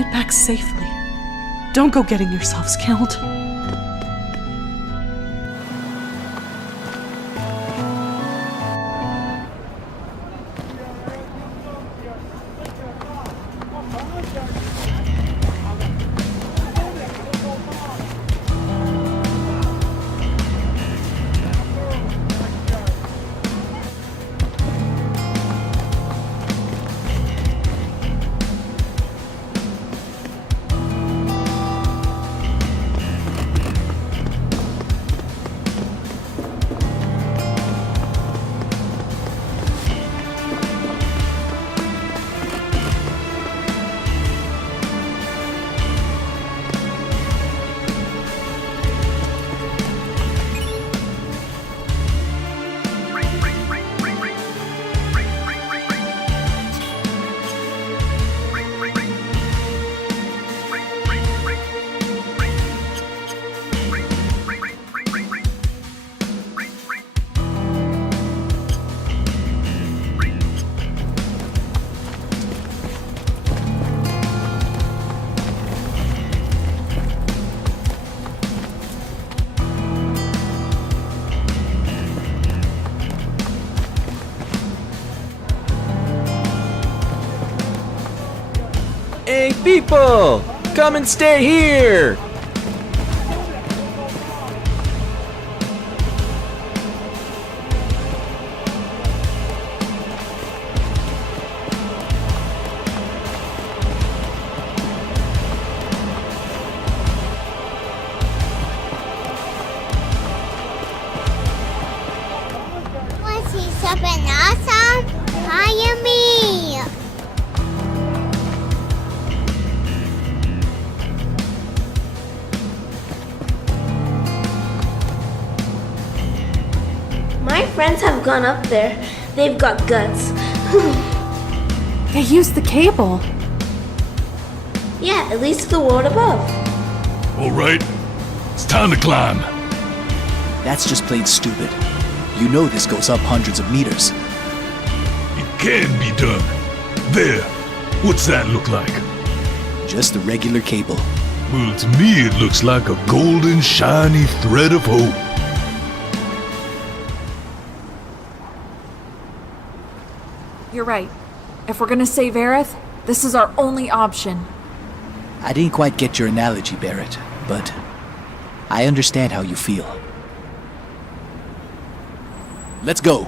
make it back safely. Don't go getting yourselves killed. Hey people! Come and stay here! Was he something awesome? Hire me! My friends have gone up there. They've got guts. They used the cable. Yeah, at least to the world above. All right, it's time to climb. That's just plain stupid. You know this goes up hundreds of meters. It can be done. There, what's that look like? Just a regular cable. Well, to me it looks like a golden, shiny thread of hope. You're right. If we're gonna save Aerith, this is our only option. I didn't quite get your analogy, Barrett, but I understand how you feel. Let's go.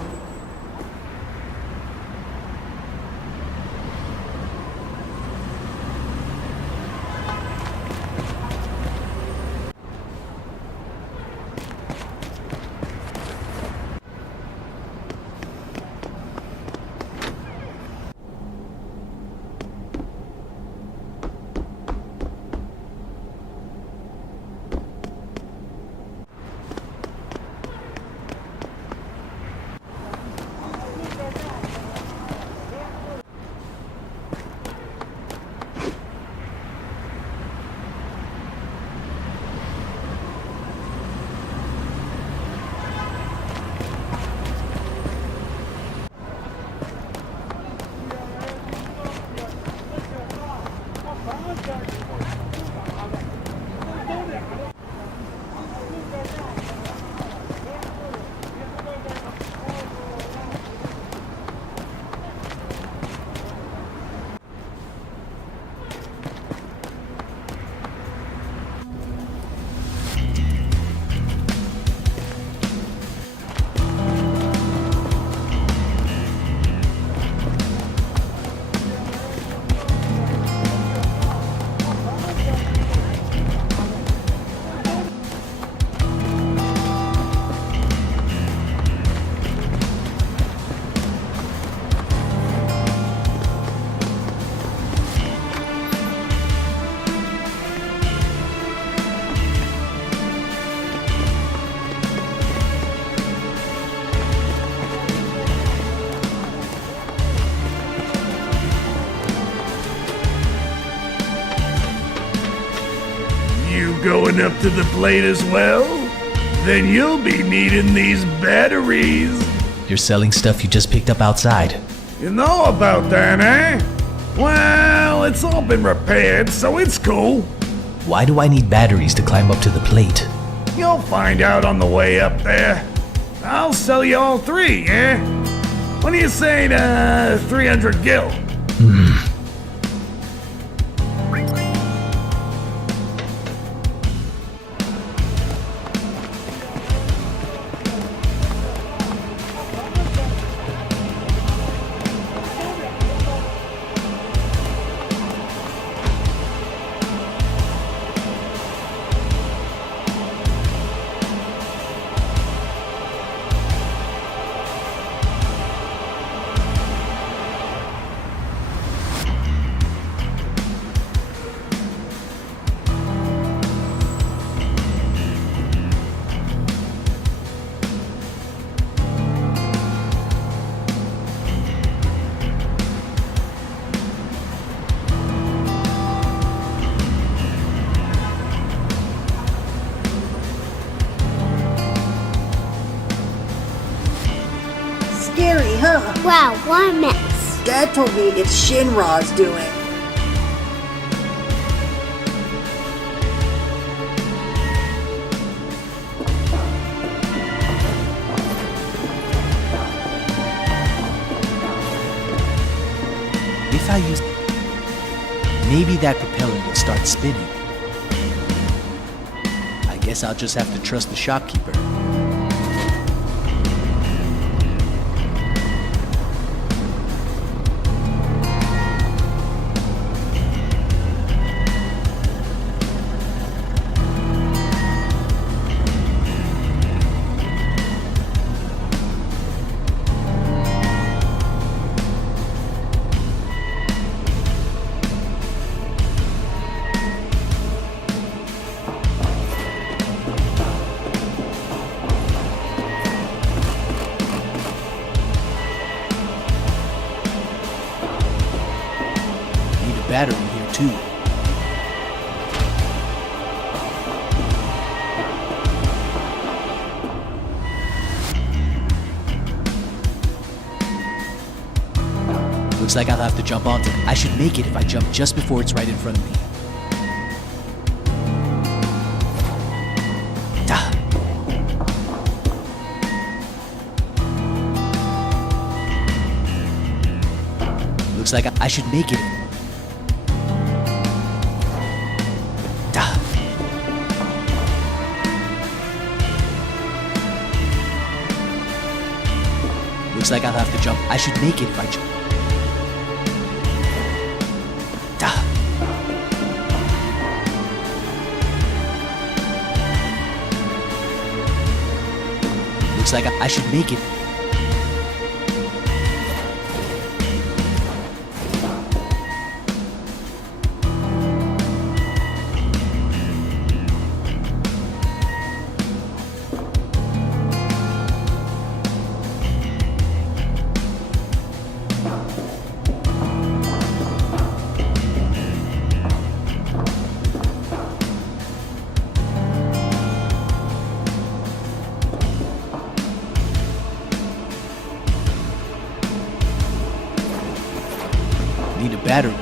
Going up to the plate as well? Then you'll be needing these batteries. You're selling stuff you just picked up outside. You know about that, eh? Well, it's all been repaired, so it's cool. Why do I need batteries to climb up to the plate? You'll find out on the way up there. I'll sell you all three, eh? What do you say to 300 gil? Scary, huh? Wow, what a mess. Dad told me it's Shinra's doing. If I use... Maybe that propeller will start spinning. I guess I'll just have to trust the shopkeeper. Battery here too. Looks like I'll have to jump onto it. I should make it if I jump just before it's right in front of me. Ah. Looks like I should make it. Looks like I'll have to jump. I should make it if I jump. Looks like I should make it. Need a battery.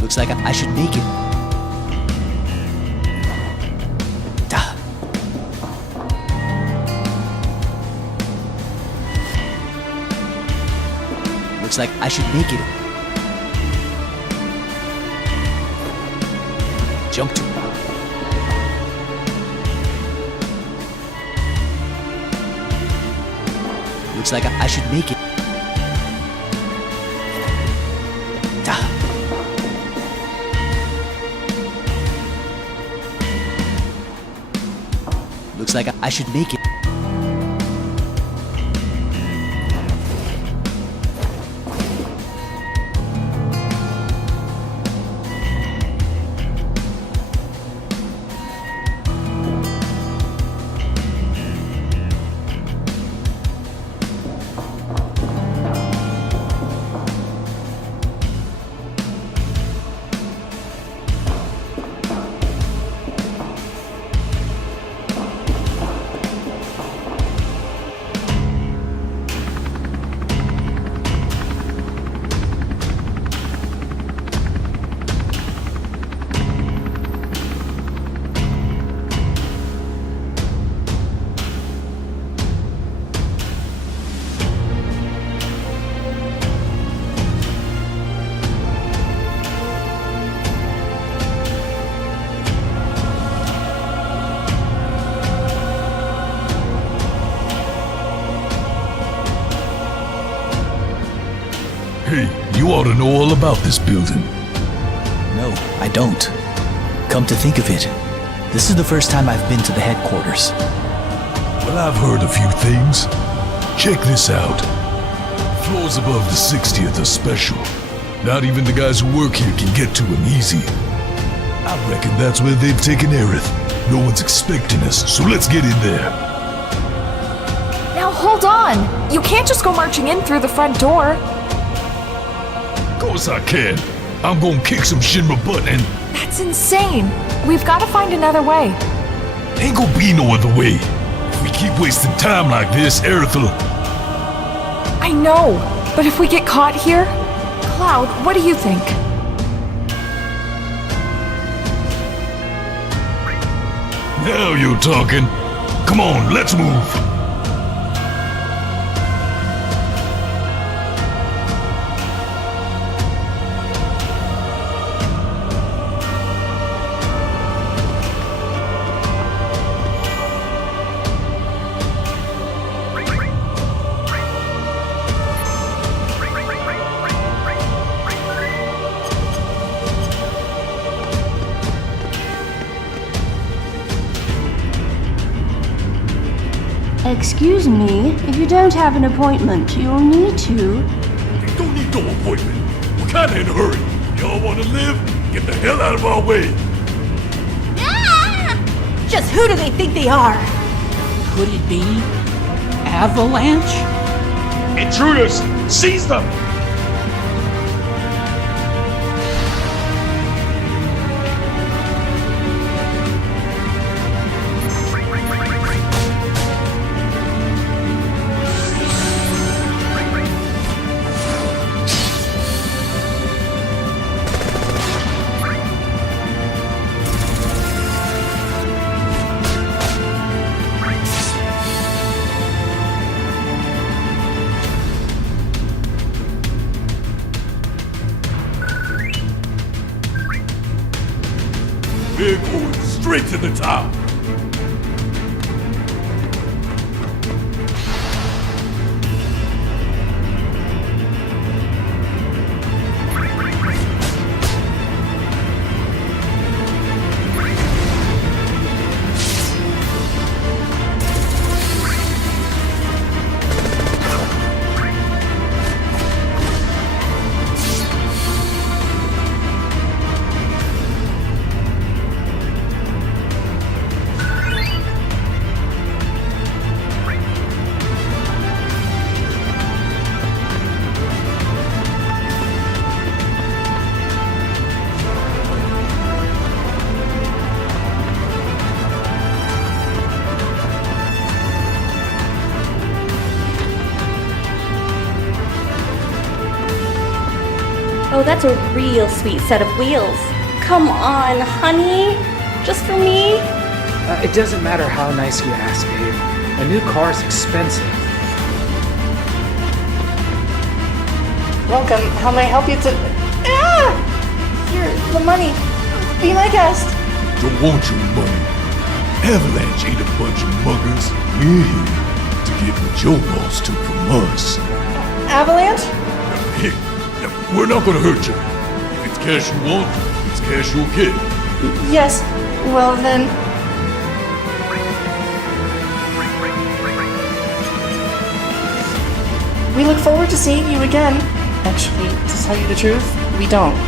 Looks like I should make it. Ah. Looks like I should make it. Jump to it. Looks like I should make it. Ah. Looks like I should make it. Hey, you ought to know all about this building. No, I don't. Come to think of it, this is the first time I've been to the headquarters. Well, I've heard a few things. Check this out. Floors above the 60th are special. Not even the guys who work here can get to them easy. I reckon that's where they've taken Aerith. No one's expecting us, so let's get in there. Now hold on! You can't just go marching in through the front door. Of course I can. I'm gonna kick some Shinra butt and... That's insane! We've got to find another way. Ain't gonna be no other way. If we keep wasting time like this, Aerith will... I know, but if we get caught here... Cloud, what do you think? Now you're talking. Come on, let's move. Excuse me, if you don't have an appointment, you'll need to. You don't need no appointment. We're kinda in a hurry. Y'all wanna live? Get the hell out of our way. Just who do they think they are? Could it be Avalanche? Intruders! Seize them! We're going straight to the top. Oh, that's a real sweet set of wheels. Come on, honey. Just for me? It doesn't matter how nice you ask, babe. A new car's expensive. Welcome. How may I help you to... Ah! Here, the money. Be my guest. Don't want your money. Avalanche ain't a bunch of muggers. We're here to get what your boss took from us. Avalanche? Hey, we're not gonna hurt you. If it's cash you want, it's cash you'll get. Yes. Well, then... We look forward to seeing you again. Actually, to tell you the truth, we don't.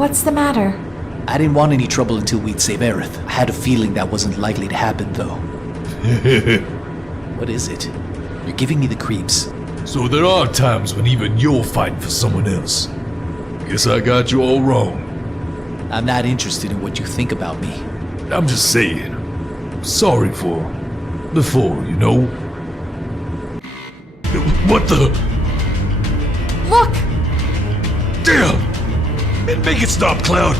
What's the matter? I didn't want any trouble until we'd save Aerith. I had a feeling that wasn't likely to happen, though. What is it? You're giving me the creeps. So there are times when even you're fighting for someone else. Guess I got you all wrong. I'm not interested in what you think about me. I'm just saying. Sorry for before, you know? What the? Look! Damn! Make it stop, Cloud!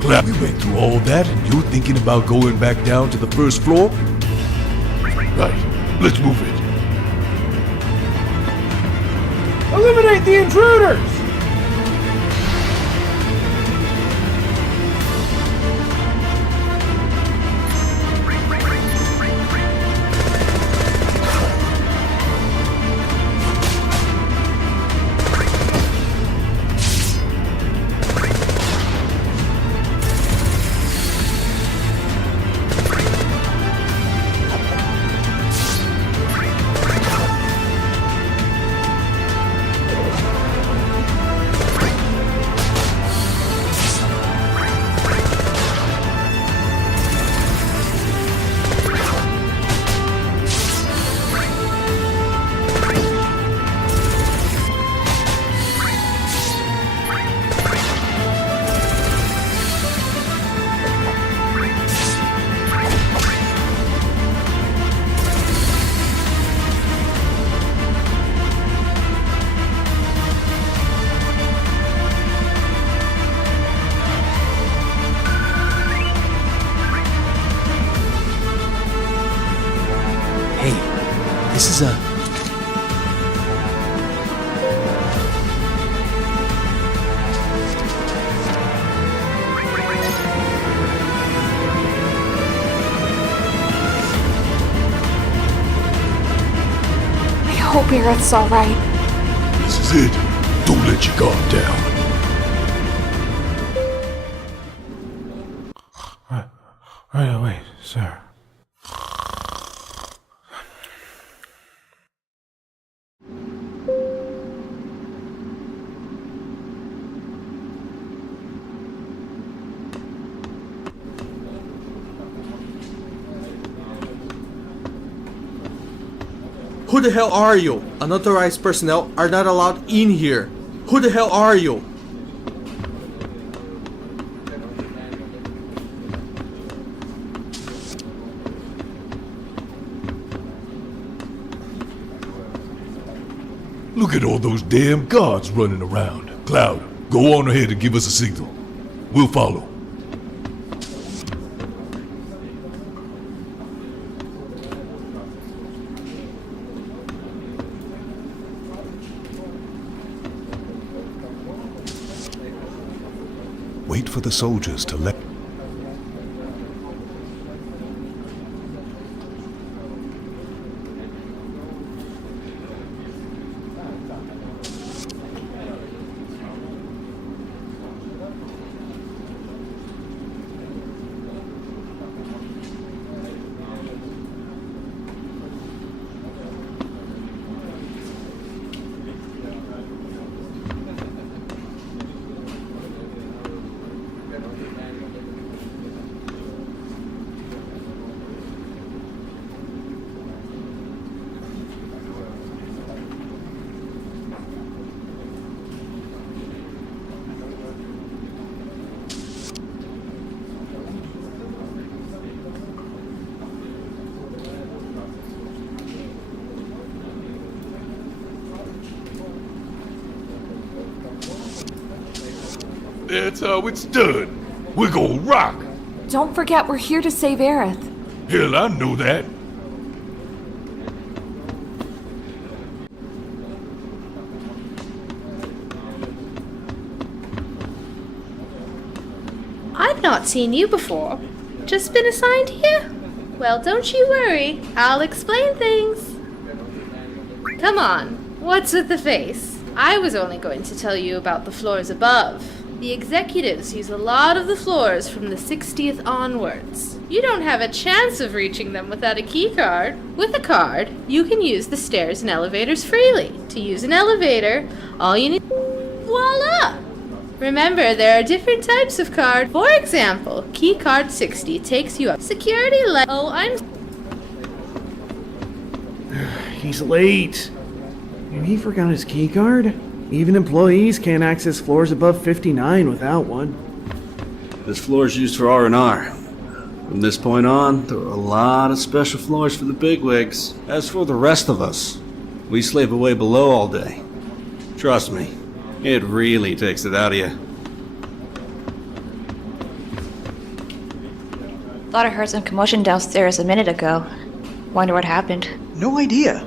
Glad we went through all that and you're thinking about going back down to the first floor? Right, let's move it. Eliminate the intruders! This is a... I hope Aerith's alright. This is it. Don't let your guard down. Right away, sir. Who the hell are you? Unauthorized personnel are not allowed in here. Who the hell are you? Look at all those damn guards running around. Cloud, go on ahead and give us a signal. We'll follow. Wait for the soldiers to let... That's how it's done. We're gonna rock. Don't forget we're here to save Aerith. Hell, I know that. I've not seen you before. Just been assigned here? Well, don't you worry. I'll explain things. Come on. What's with the face? I was only going to tell you about the floors above. The executives use a lot of the floors from the 60th onwards. You don't have a chance of reaching them without a key card. With a card, you can use the stairs and elevators freely. To use an elevator, all you need... Voila! Remember, there are different types of card. For example, key card 60 takes you up security Oh, I'm... He's late. And he forgot his key card? Even employees can't access floors above 59 without one. This floor is used for R&R. From this point on, there are a lot of special floors for the bigwigs. As for the rest of us, we slave away below all day. Trust me, it really takes it out of you. Thought I heard some commotion downstairs a minute ago. Wonder what happened. No idea.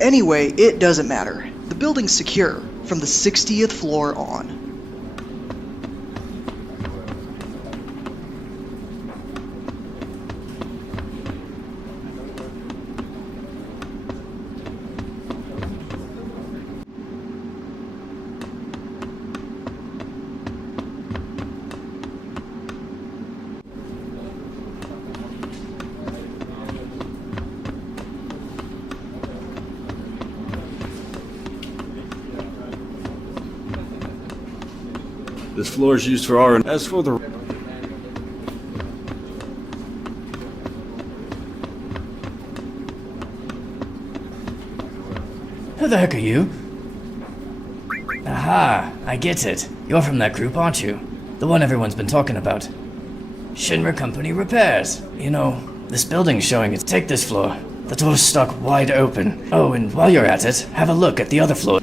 Anyway, it doesn't matter. The building's secure, from the 60th floor on. This floor is used for R&R. As for the... Who the heck are you? Aha, I get it. You're from that group, aren't you? The one everyone's been talking about. Shinra Company Repairs. You know, this building's showing it. Take this floor. The door's stuck wide open. Oh, and while you're at it, have a look at the other floor.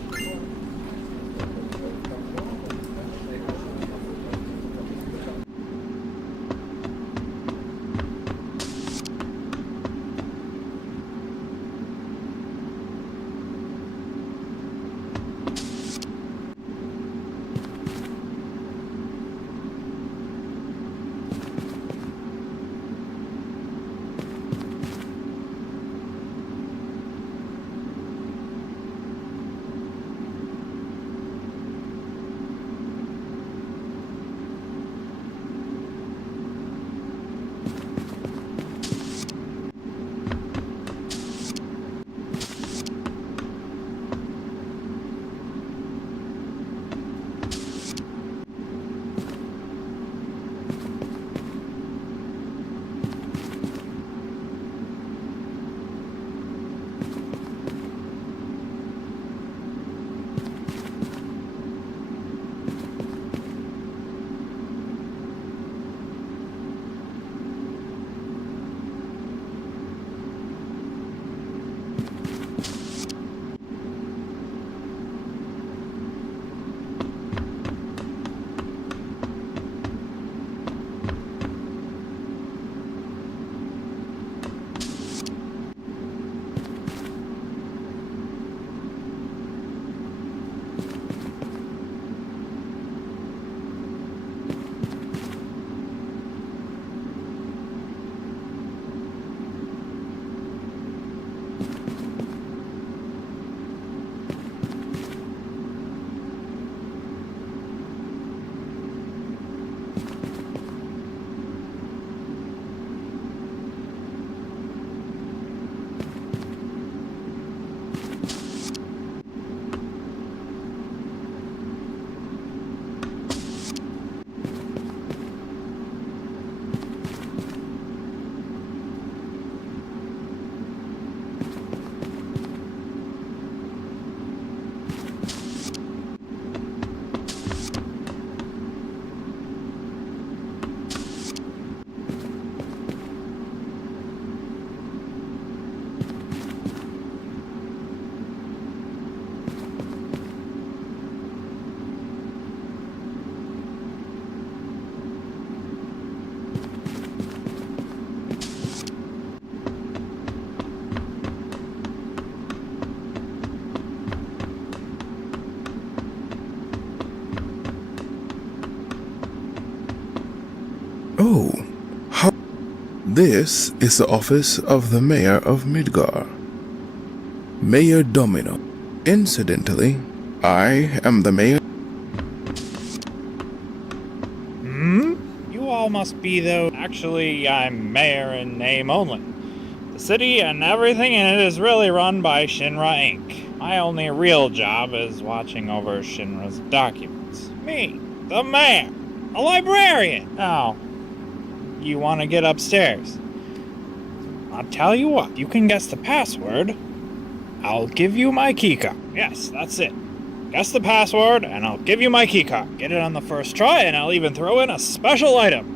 This is the office of the Mayor of Midgar. Mayor Domino. Incidentally, I am the mayor. You all must be though. Actually, I'm mayor in name only. The city and everything in it is really run by Shinra Inc. My only real job is watching over Shinra's documents. Me, the mayor, a librarian. Now, you want to get upstairs? I'll tell you what, you can guess the password. I'll give you my keycard. Yes, that's it. Guess the password, and I'll give you my keycard. Get it on the first try, and I'll even throw in a special item.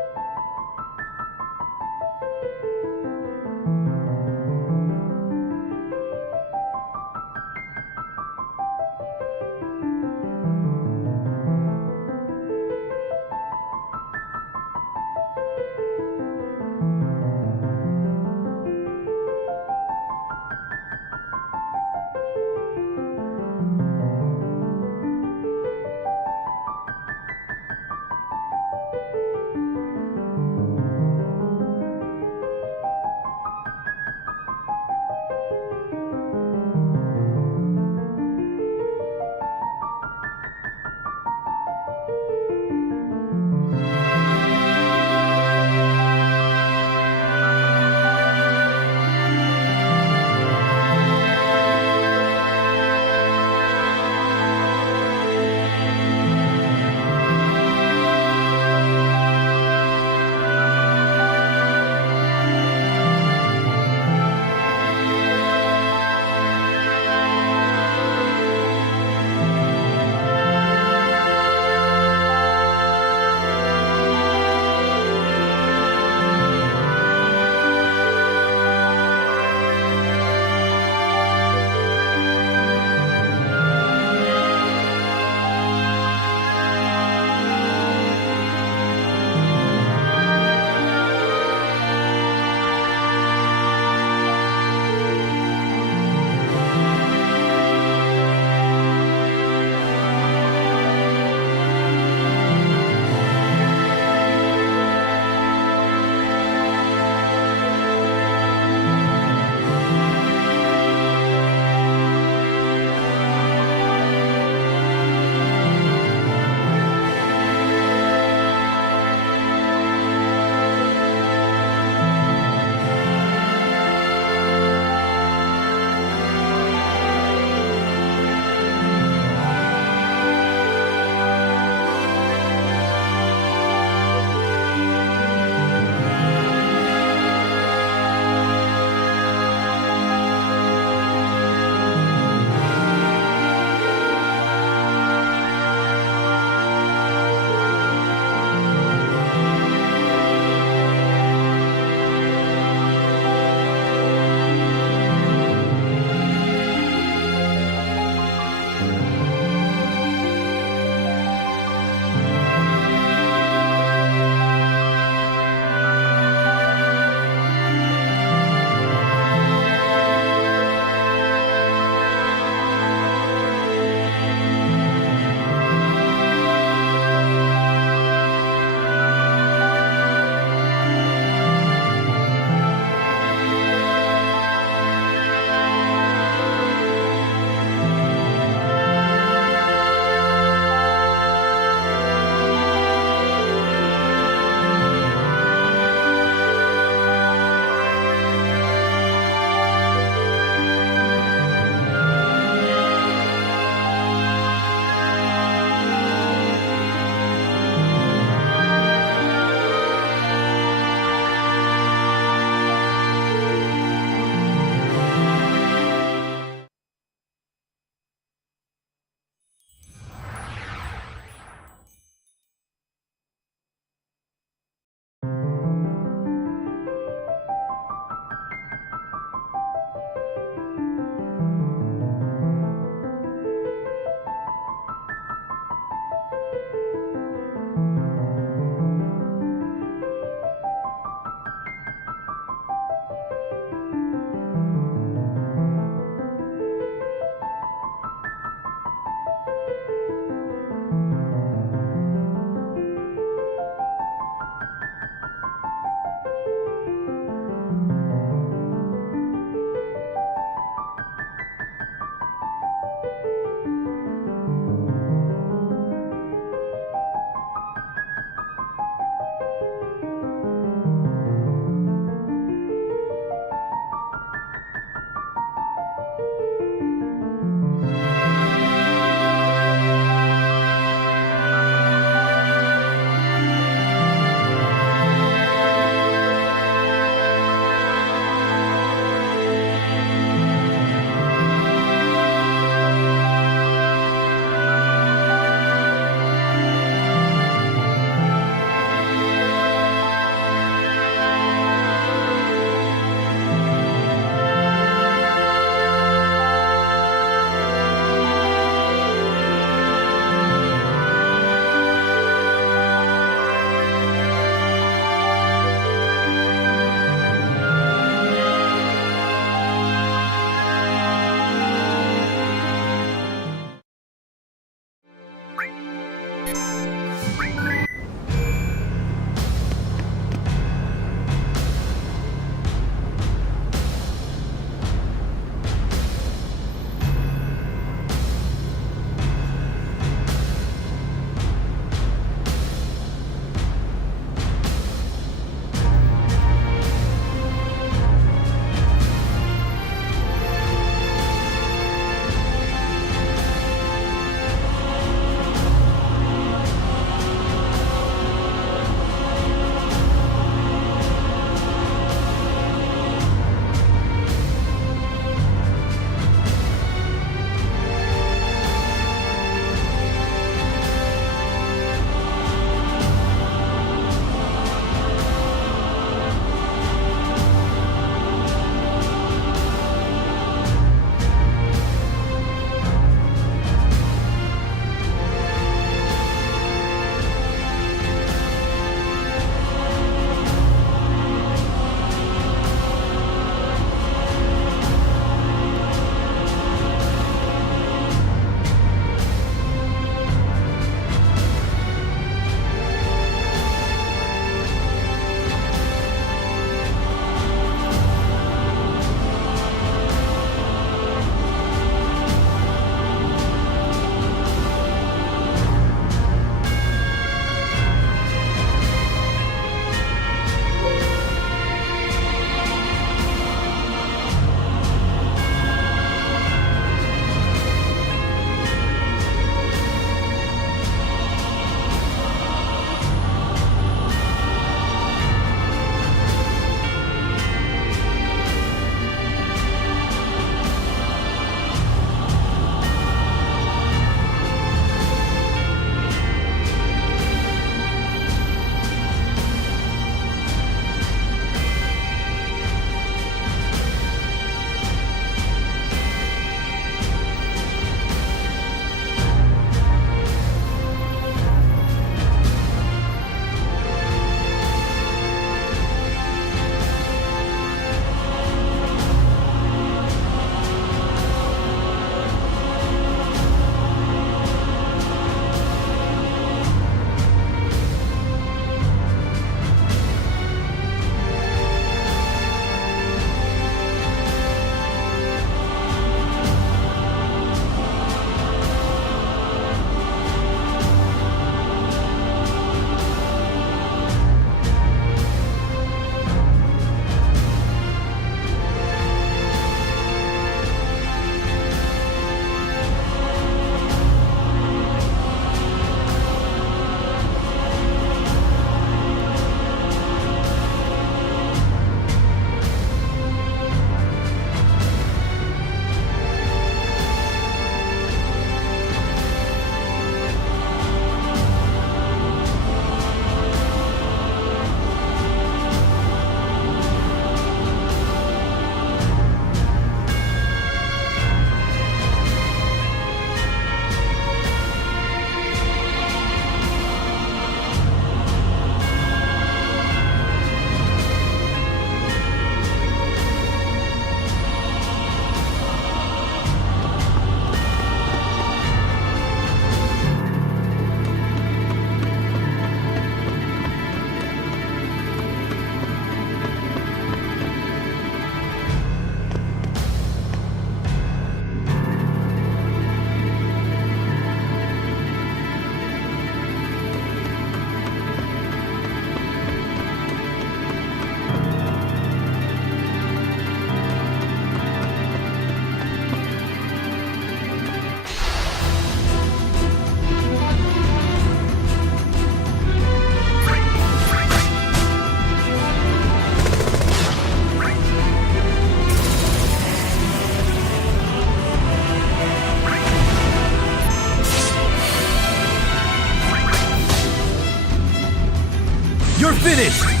You're finished!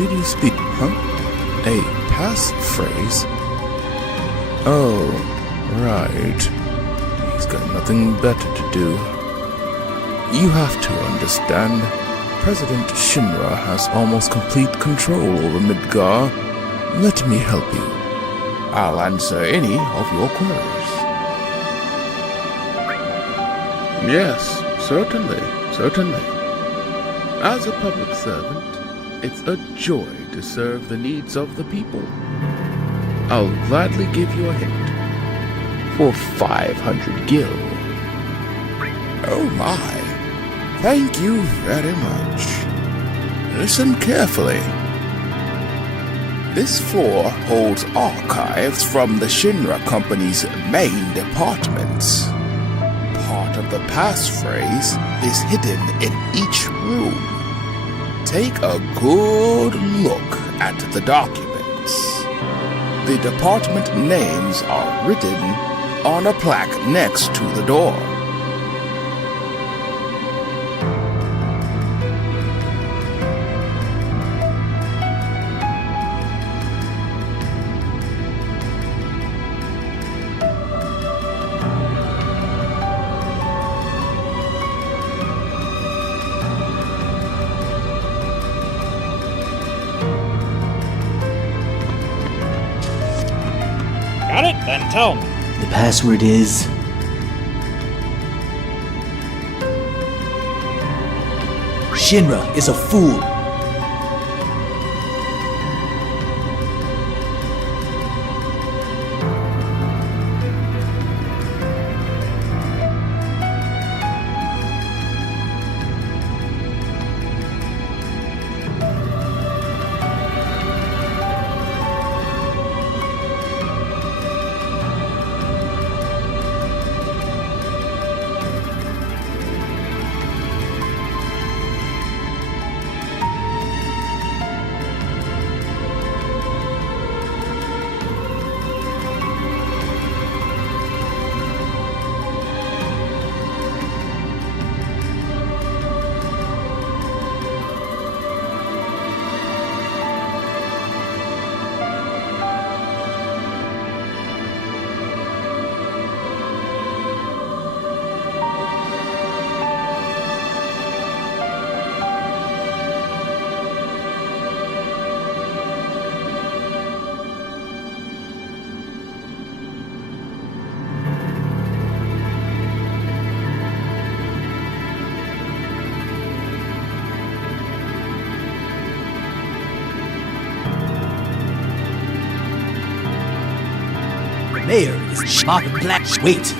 Did you speak, huh? A passphrase? Oh, right. He's got nothing better to do. You have to understand, President Shinra has almost complete control over Midgar. Let me help you. I'll answer any of your queries. Yes, certainly. As a public servant, it's a joy to serve the needs of the people. I'll gladly give you a hint. For 500 gil. Oh my. Thank you very much. Listen carefully. This floor holds archives from the Shinra Company's main departments. Part of the passphrase is hidden in each room. Take a good look at the documents. The department names are written on a plaque next to the door. Got it? Then tell me. The password is... Shinra is a fool. The mayor is Market Black. Wait.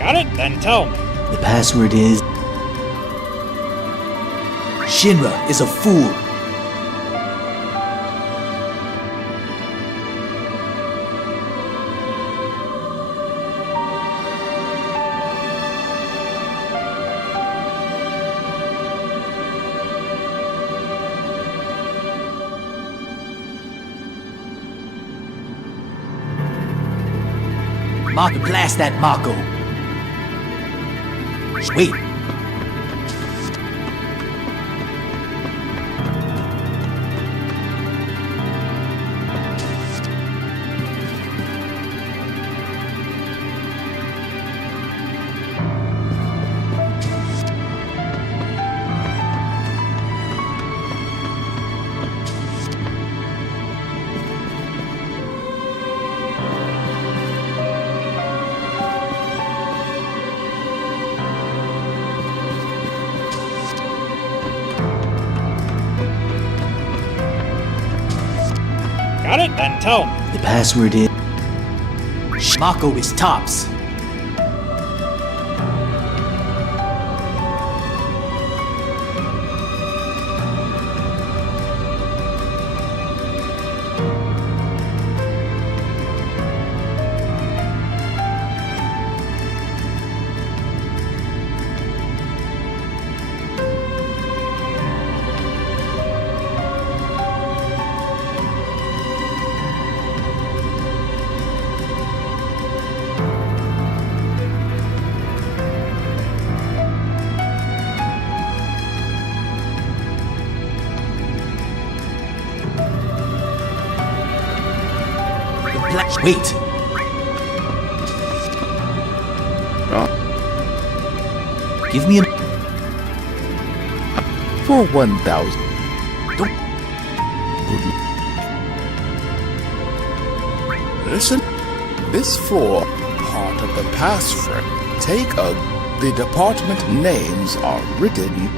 Got it? Then tell me. The password is... Shinra is a fool. Mako, blast that Mako. Wait. Got it? Then tell me. The password is... Mako is tops. Wait. Give me a... For 1,000. Don't... Listen. This floor, part of the passphrase. Take a... The department names are written...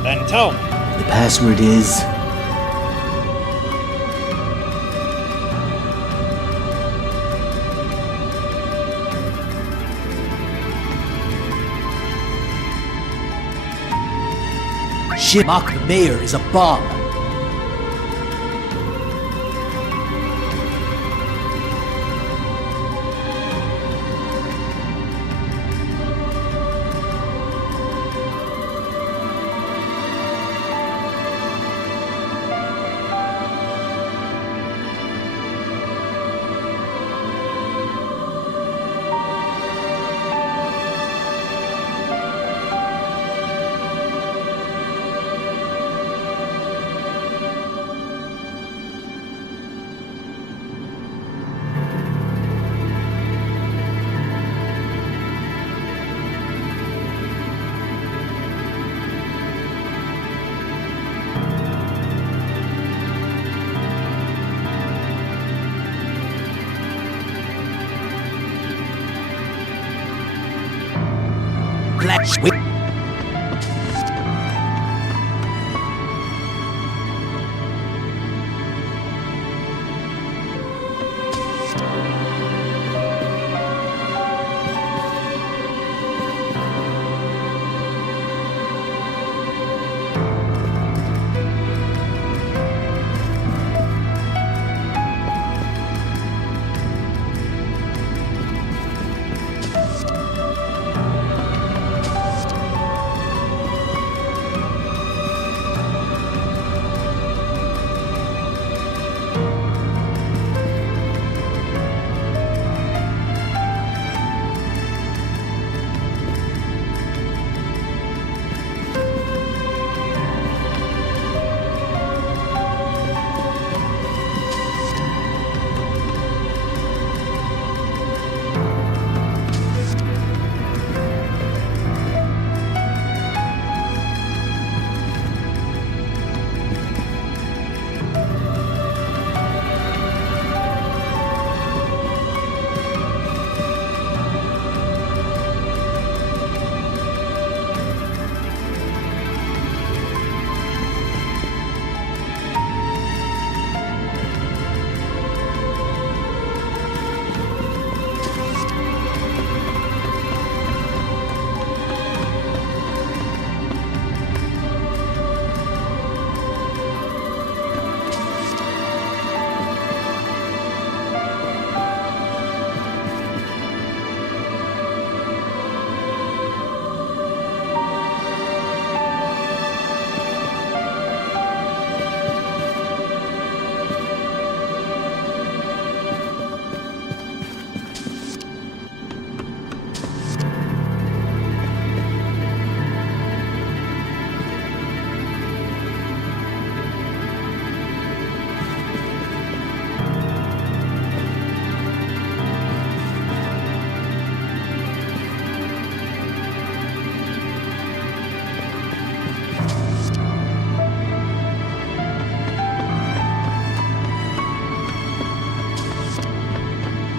it then, tell me. The password is... Shit, Mock the Mayor is a bomb. Black Switch.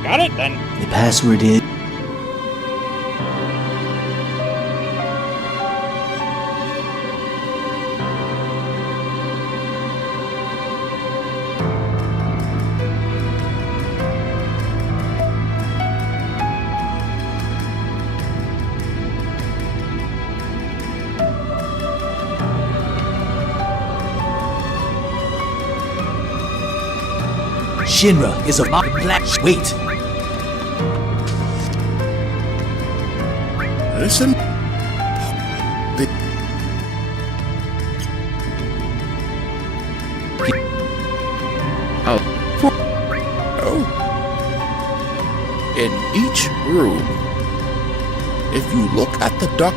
Got it then. The password is... Shinra is a black... Wait. Listen. In each room, if you look at the duck,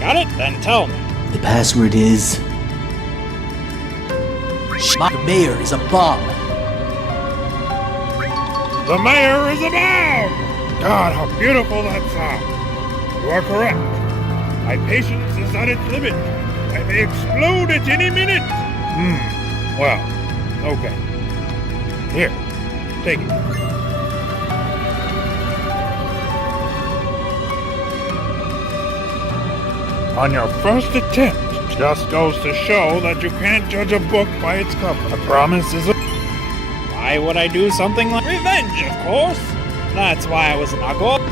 Got it? Then tell me. The password is... The mayor is a bomb. The mayor is a bomb! God, how beautiful that sounds. You are correct. My patience is at its limit. I may explode at any minute. Well, okay. Here, take it. On your first attempt, just goes to show that you can't judge a book by its cover. A promise is a... Why would I do something like revenge, of course? That's why I was not going.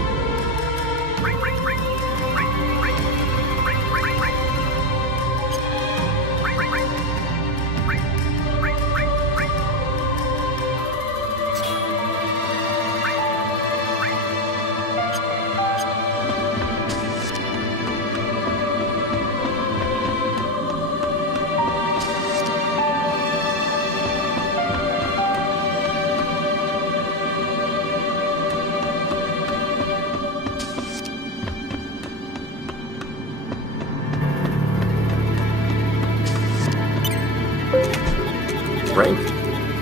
Rank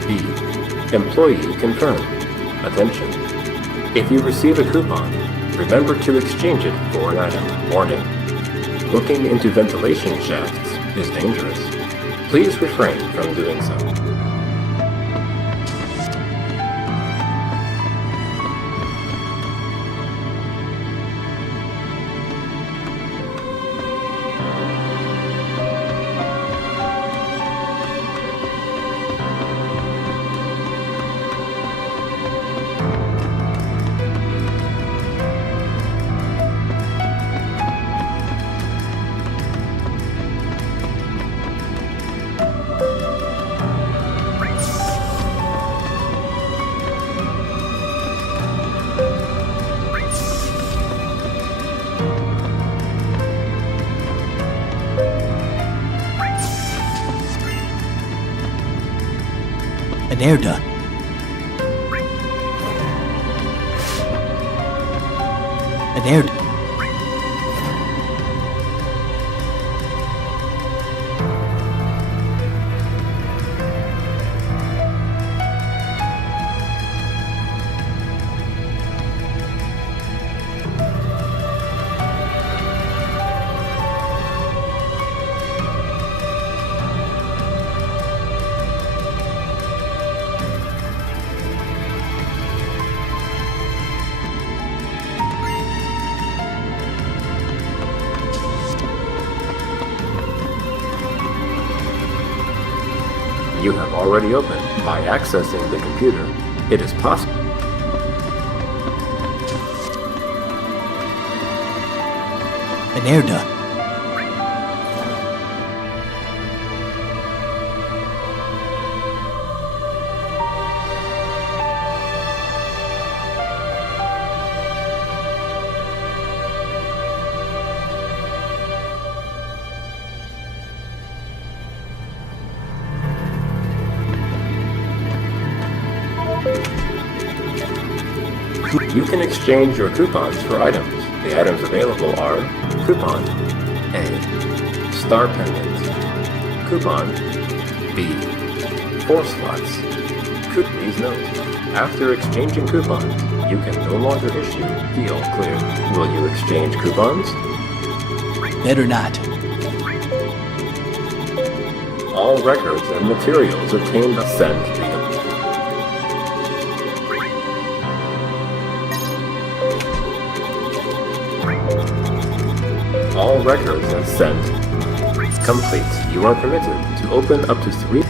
B. Employee confirmed. Attention. If you receive a coupon, remember to exchange it for an item. Warning. Looking into ventilation shafts is dangerous. Please refrain from doing so. An air duct. An air duct. You have already opened. By accessing the computer, it is possible. An air duct. You can exchange your coupons for items. The items available are Coupon A. Star Pendant. Coupon B. 4 slots. Please note, after exchanging coupons, you can no longer issue the all clear. Will you exchange coupons? Better not. All records and materials obtained sent the All records and sent complete. You are permitted to open up to 3.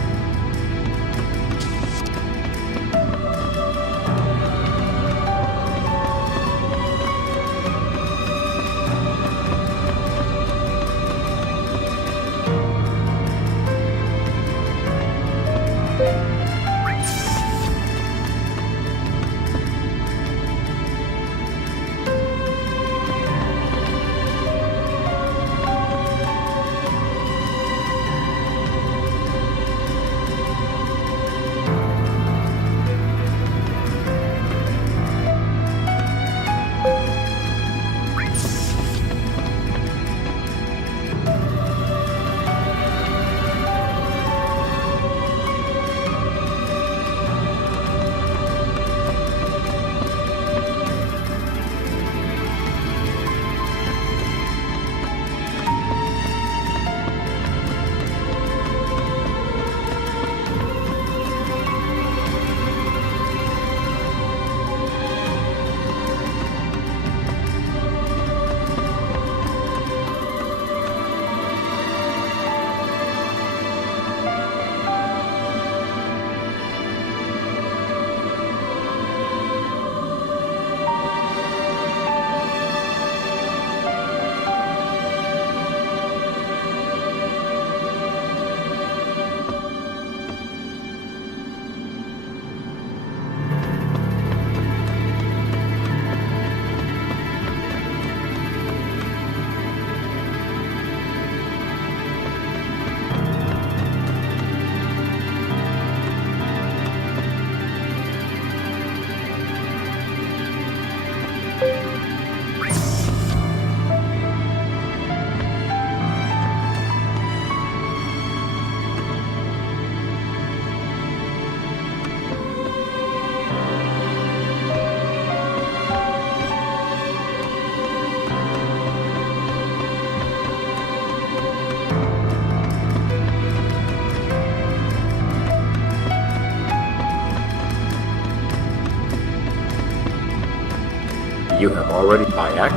You have already by act.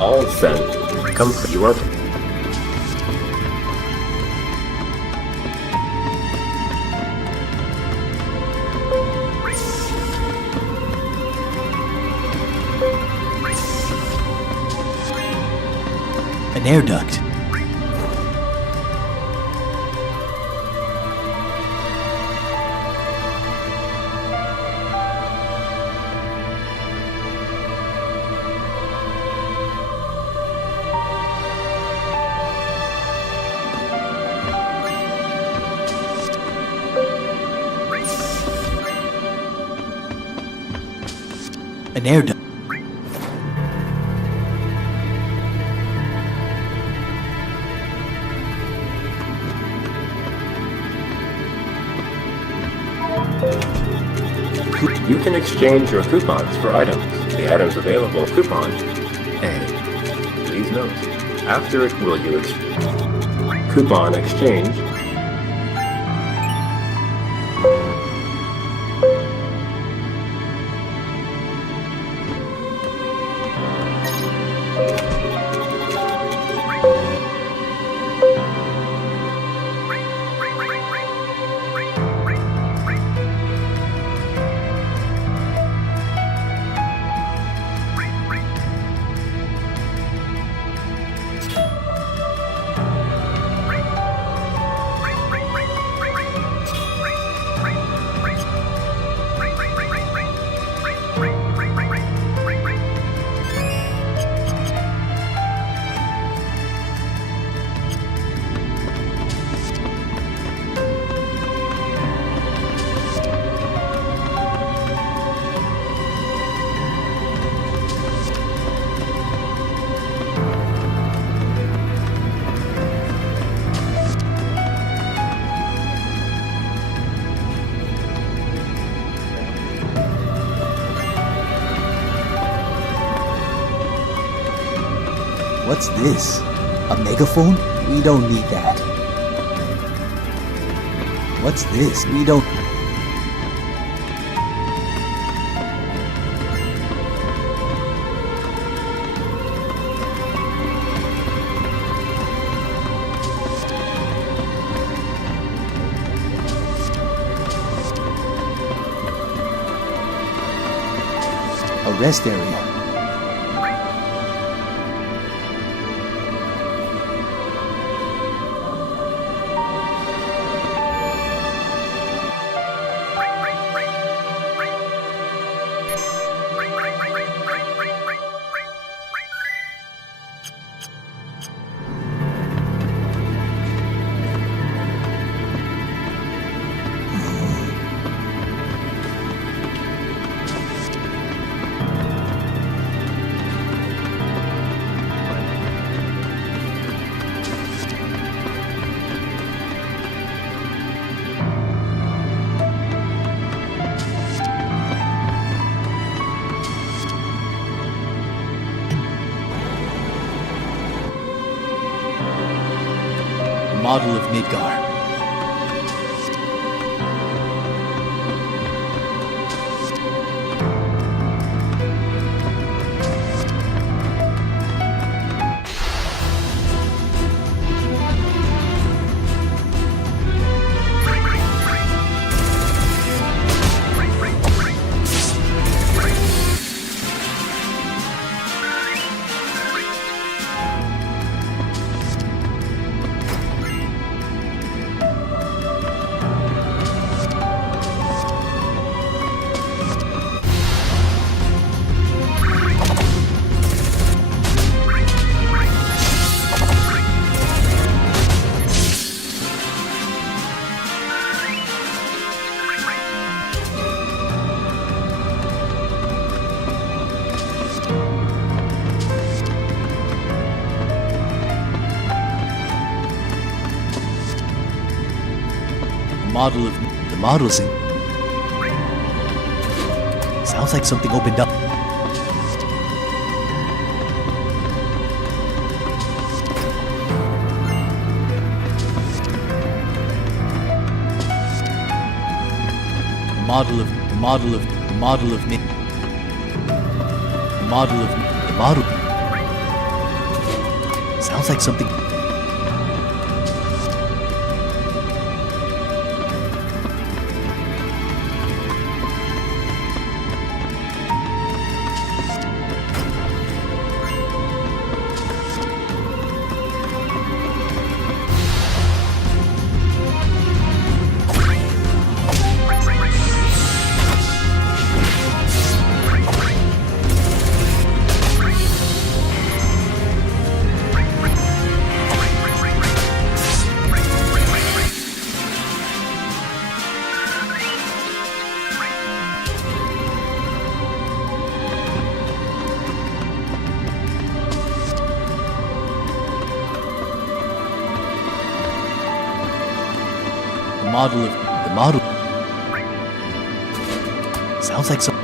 All sent. Complete. You are. An air duct. An air duct. You can exchange your coupons for items. The items available coupon A. Please note, after it will you coupon exchange. What's this? A megaphone? We don't need that. What's this? We don't... A rest area. Model of Midgar. the models in. Sounds like something opened up. Sounds like something. The model. Sounds like some.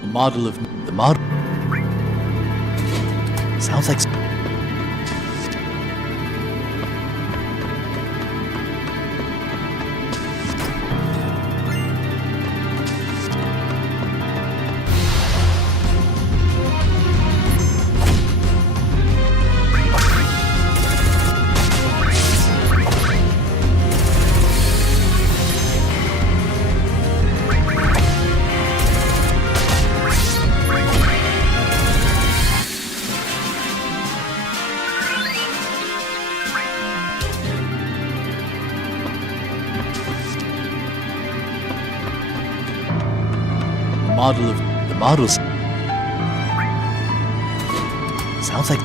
The model. Sounds like. The models. Sounds like.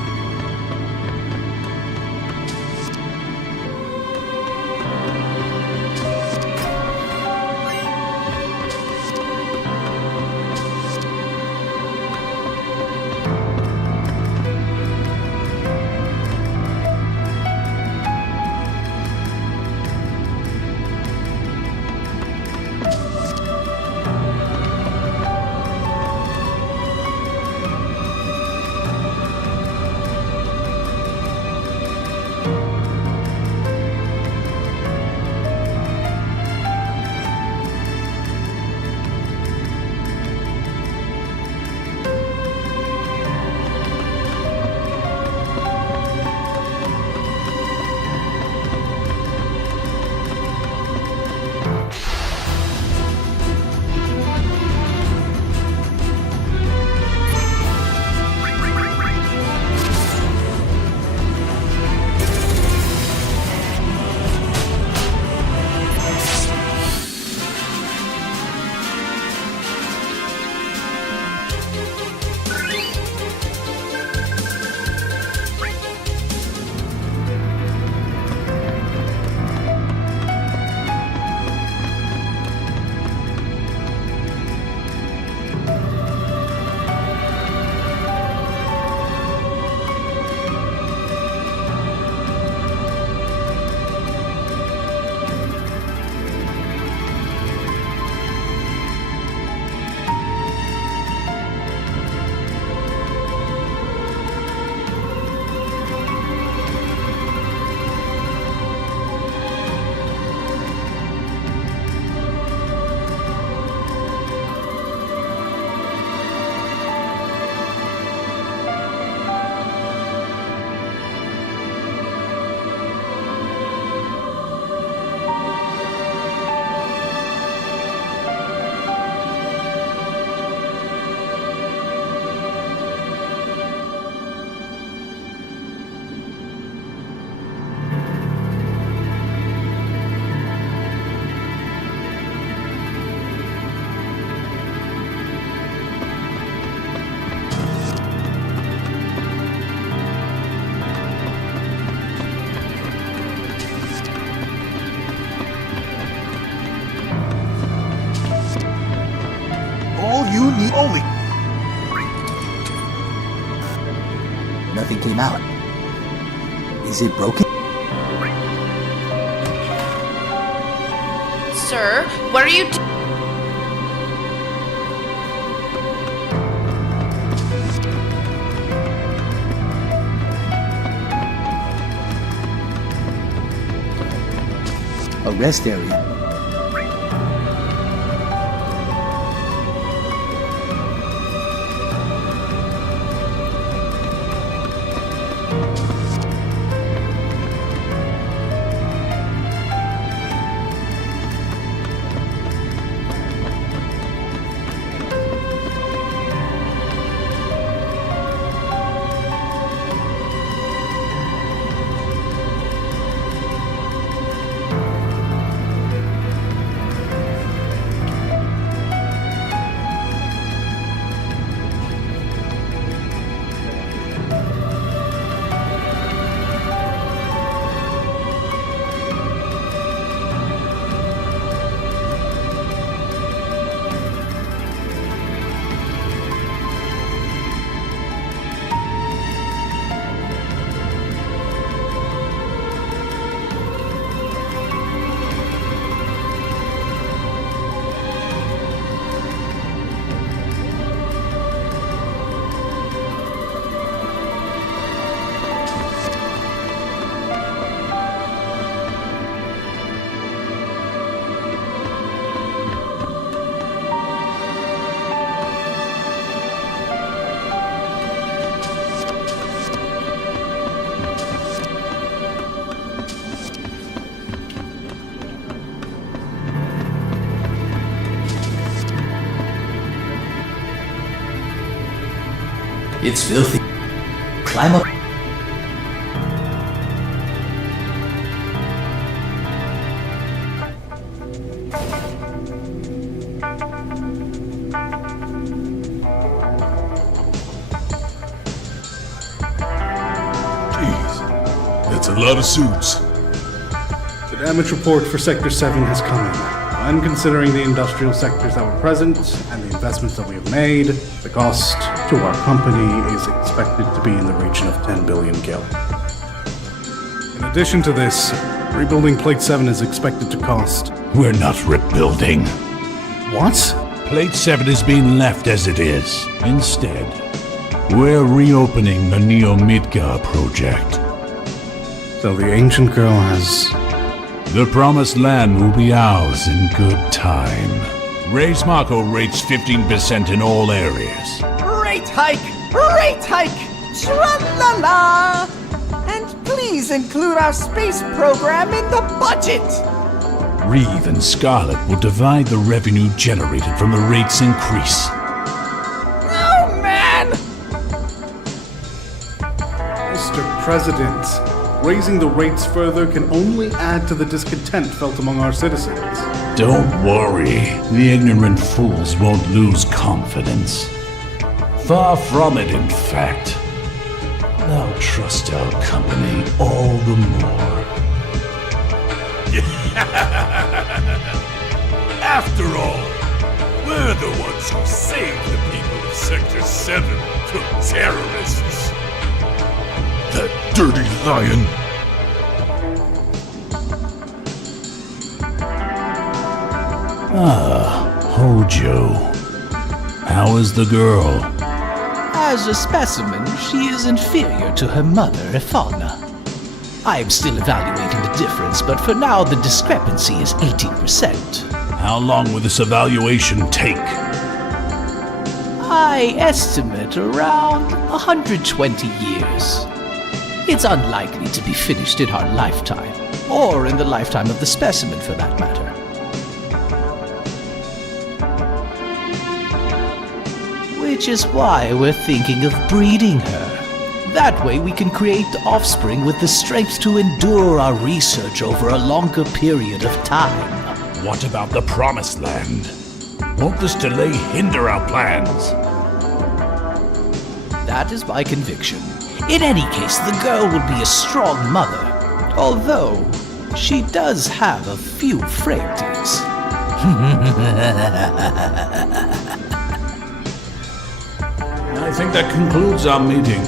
Nothing came out. Is it broken? Sir, what are you A rest area. It's filthy. Climb up. That's a lot of suits. The damage report for Sector 7 has come in. When considering the industrial sectors that were present and the investments that we have made, the cost to our company is expected to be in the region of 10 billion gil. In addition to this, rebuilding Plate 7 is expected to cost... We're not rebuilding. What? Plate 7 is being left as it is. Instead, we're reopening the Neo Midgar project. So the ancient girl has... The promised land will be ours in good time. Raise Mako rates 15% in all areas. Rate hike! Rate hike! Tra-la-la! And please include our space program in the budget! Reeve and Scarlet will divide the revenue generated from the rates increase. Oh, man! Mr. President, raising the rates further can only add to the discontent felt among our citizens. Don't worry, the ignorant fools won't lose confidence. Far from it, in fact. They'll trust our company all the more. After all, we're the ones who saved the people of Sector 7 from terrorists. That dirty lion. Hojo. How is the girl? As a specimen, she is inferior to her mother, Ifalna. I am still evaluating the difference, but for now the discrepancy is 18%. How long will this evaluation take? I estimate around 120 years. It's unlikely to be finished in our lifetime, or in the lifetime of the specimen for that matter. Which is why we're thinking of breeding her. That way we can create offspring with the strength to endure our research over a longer period of time. What about the Promised Land? Won't this delay hinder our plans? That is my conviction. In any case, the girl would be a strong mother, although she does have a few frailties. I think that concludes our meeting.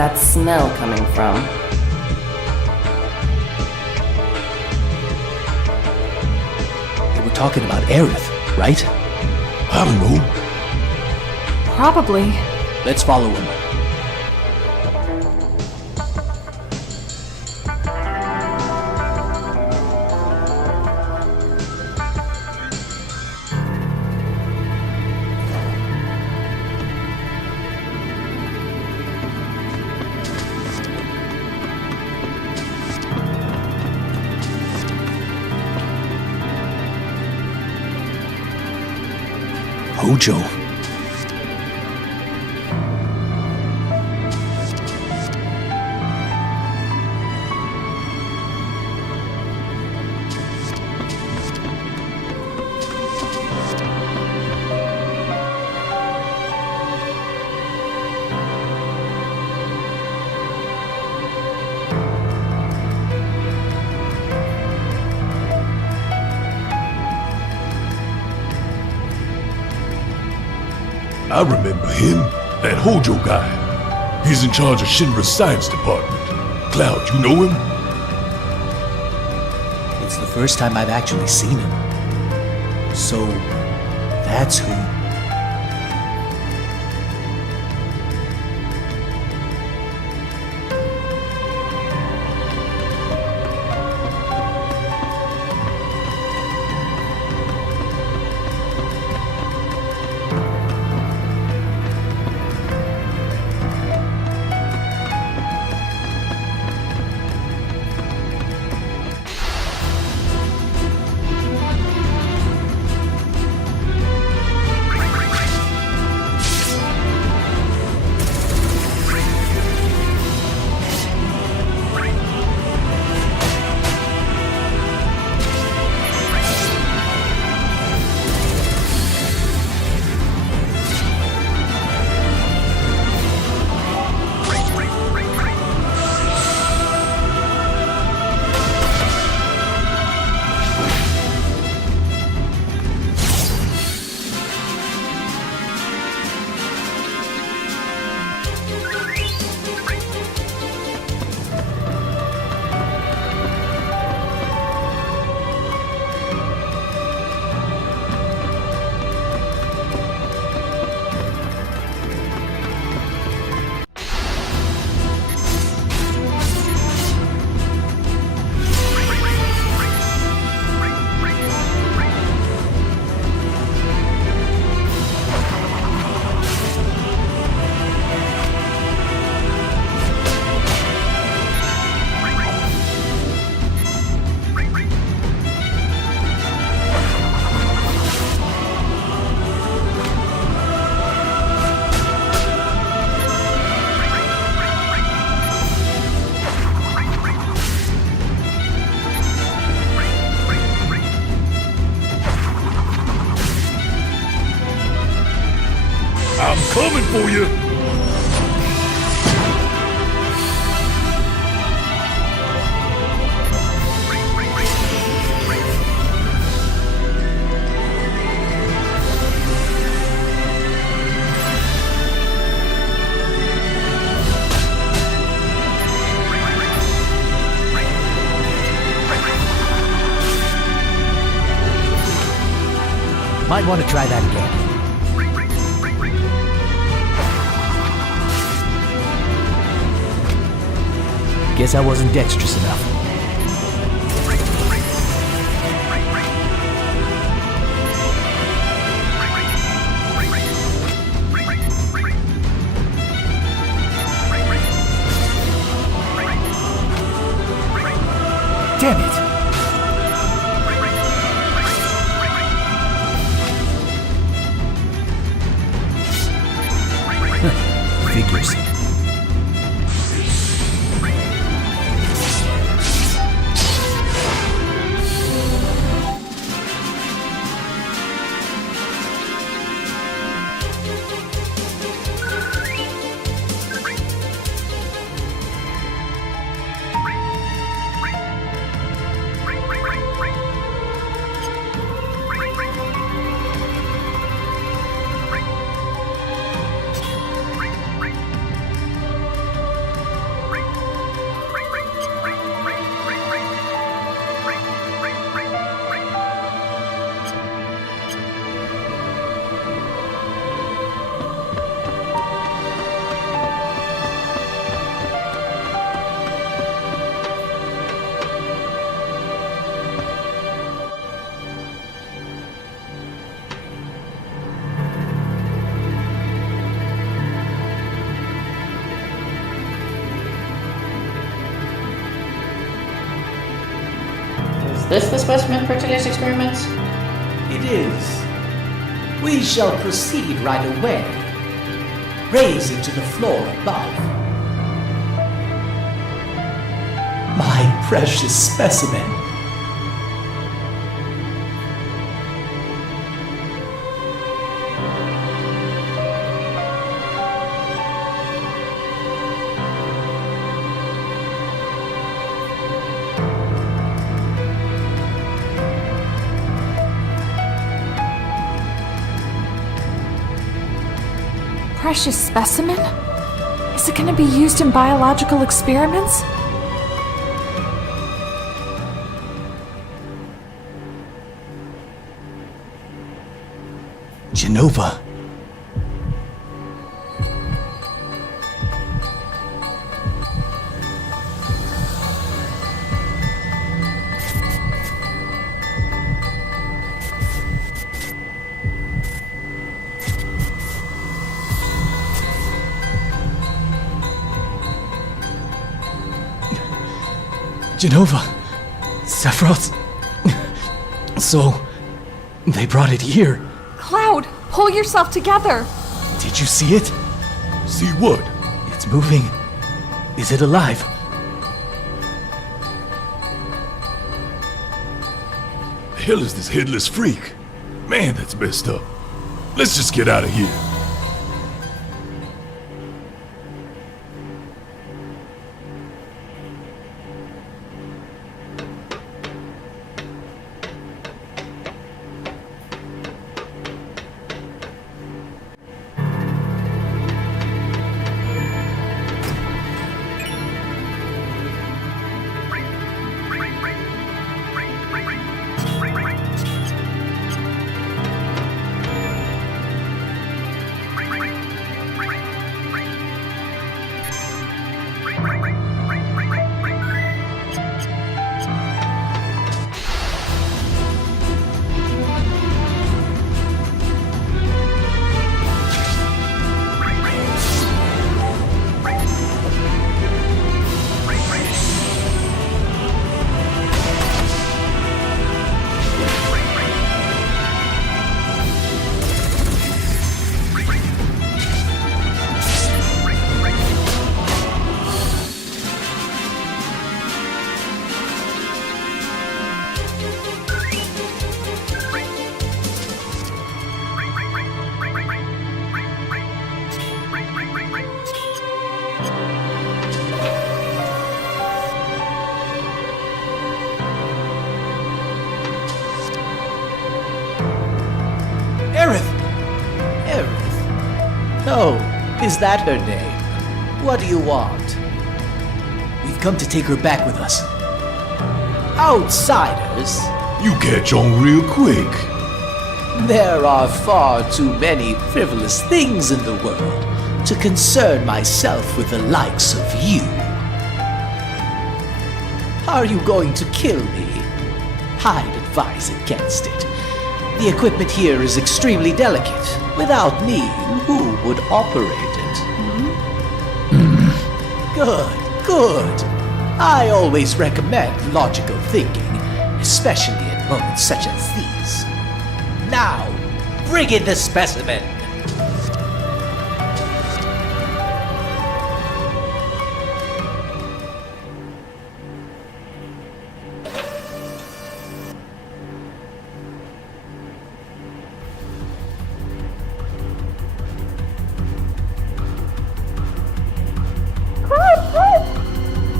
that smell coming from? They were talking about Aerith, right? I don't know. Probably. Let's follow him. Hojo. I remember him, that Hojo guy. He's in charge of Shinra's science department. Cloud, you know him? It's the first time I've actually seen him. So, that's who. I'm coming for you! Might want to try that again. Guess I wasn't dexterous enough. Damn it! Figures. this the specimen for today's experiments? It is. We shall proceed right away. Raise it to the floor above. My precious specimen. Precious specimen? Is it gonna be used in biological experiments? Genova. Genova. Sephiroth. So, they brought it here. Cloud, pull yourself together. Did you see it? See what? It's moving. Is it alive? The hell is this headless freak? Man, that's messed up. Let's just get out of here. Oh, is that her name? What do you want? We've come to take her back with us. Outsiders? You catch on real quick. There are far too many frivolous things in the world to concern myself with the likes of you. Are you going to kill me? I'd advise against it. The equipment here is extremely delicate. Without me, who would operate it? Good, good. I always recommend logical thinking, especially in moments such as these. Now, bring in the specimen!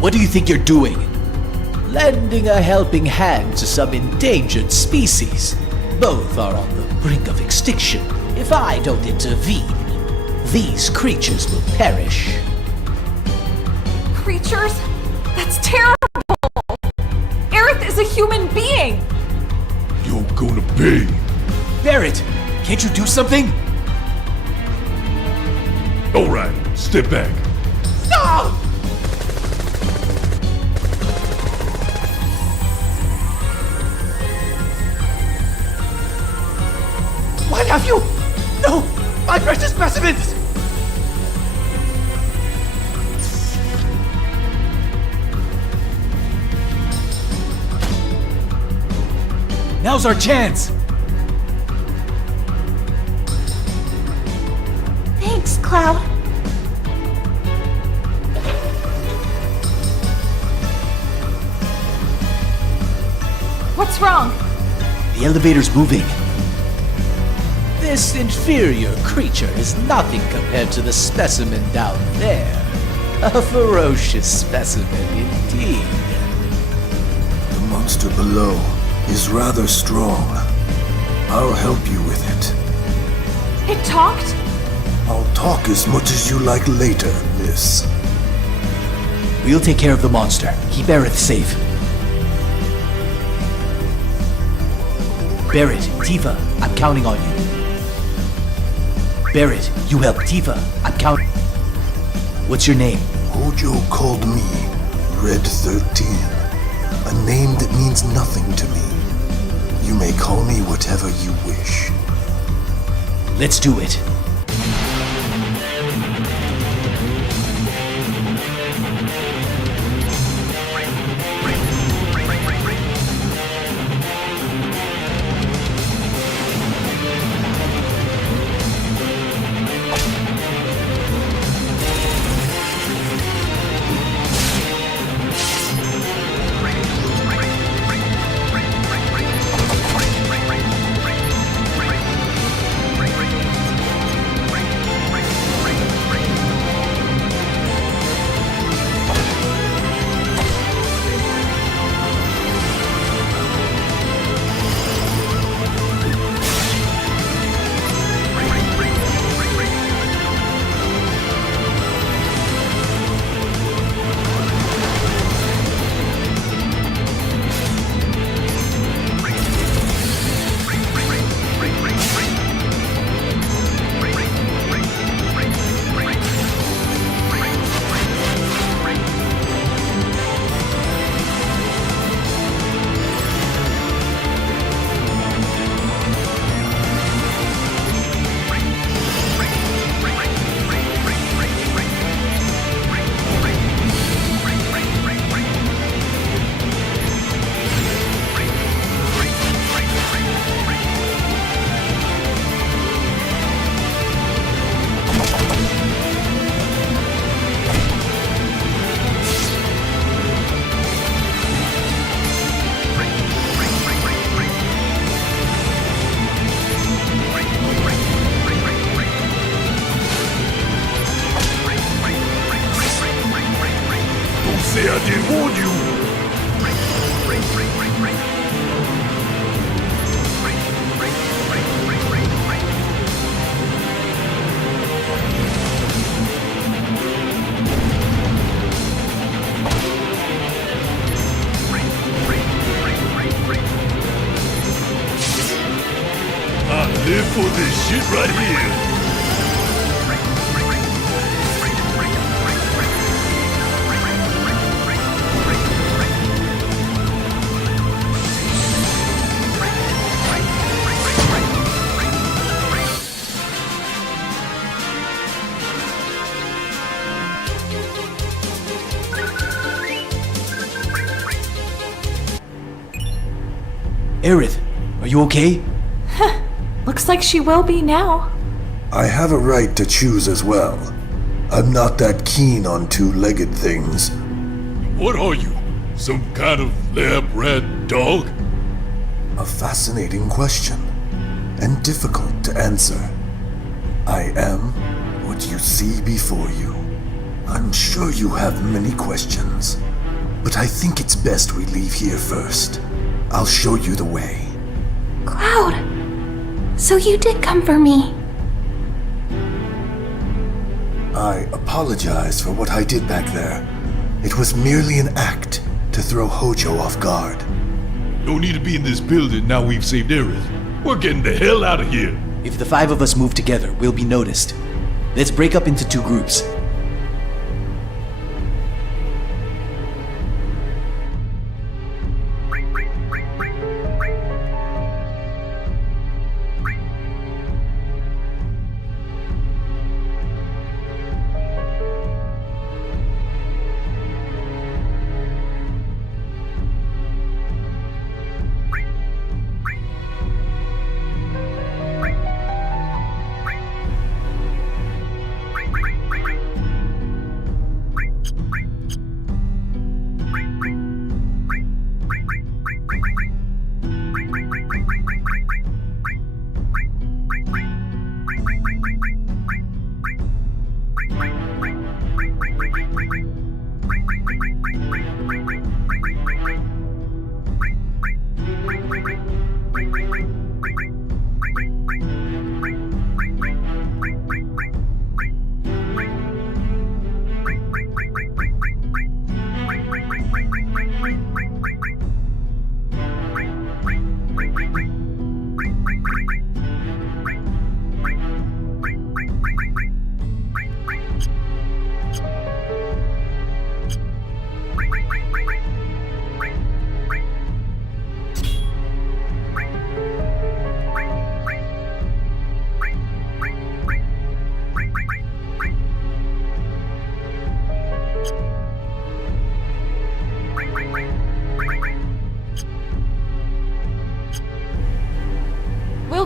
What do you think you're doing? Lending a helping hand to some endangered species. Both are on the brink of extinction. If I don't intervene, these creatures will perish. Creatures? That's terrible! Aerith is a human being! You're gonna pay. Barrett, can't you do something? Alright, step back. No! What have you? No! My precious specimens! Now's our chance! Thanks, Cloud. What's wrong? The elevator's moving. This inferior creature is nothing compared to the specimen down there. A ferocious specimen indeed. The monster below is rather strong. I'll help you with it. It talked? I'll talk as much as you like later, miss. We'll take care of the monster. Keep Aerith safe. Barrett, Tifa, I'm counting on you. Barrett, you help Tifa. I'm counting. What's your name? Hojo called me Red 13. A name that means nothing to me. You may call me whatever you wish. Let's do it. Say I didn't warn you! I live for this shit right here! Aerith, are you okay? Looks like she will be now. I have a right to choose as well. I'm not that keen on two-legged things. What are you? Some kind of lab rat dog? A fascinating question, and difficult to answer. I am what you see before you. I'm sure you have many questions, but I think it's best we leave here first. I'll show you the way. Cloud! So you did come for me. I apologize for what I did back there. It was merely an act to throw Hojo off guard. No need to be in this building now we've saved Aerith. We're getting the hell out of here. If the five of us move together, we'll be noticed. Let's break up into two groups.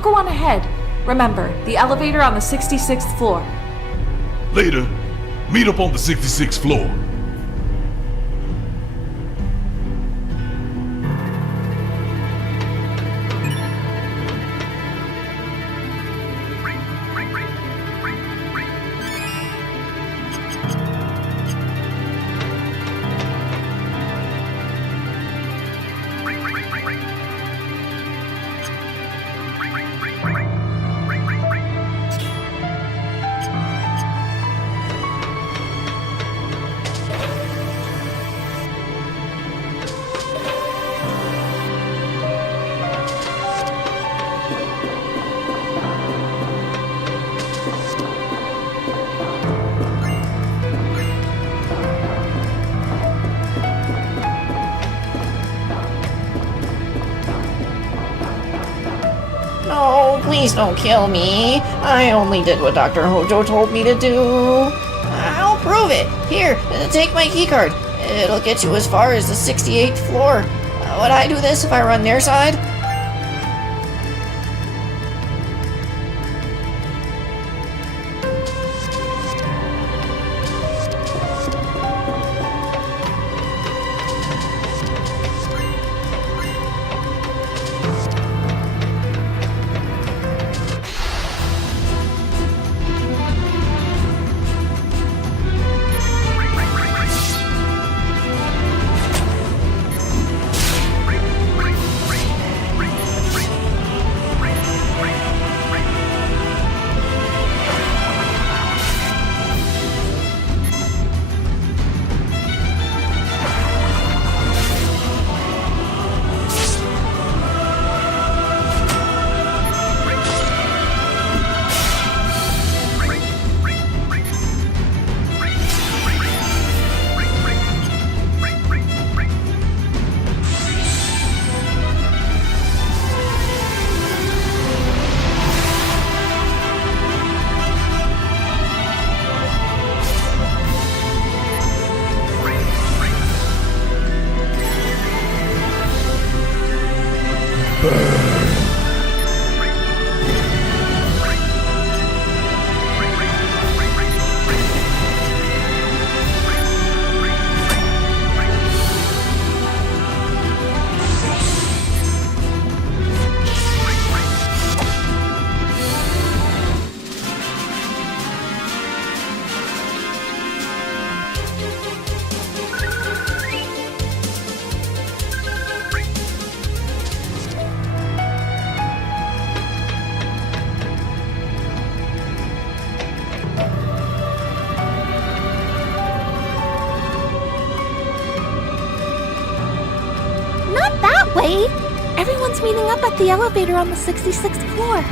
go on ahead. Remember, the elevator on the 66th floor. Later, meet up on the 66th floor. No, please don't kill me. I only did what Dr. Hojo told me to do. I'll prove it. Here, take my keycard. It'll get you as far as the 68th floor. Would I do this if I run their side? Everyone's meeting up at the elevator on the 66th floor.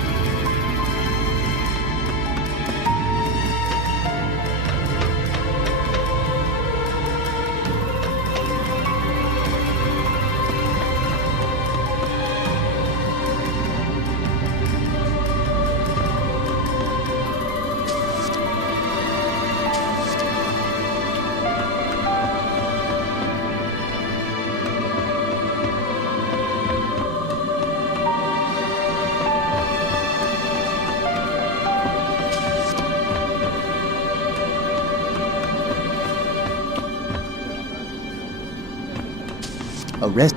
Arrest.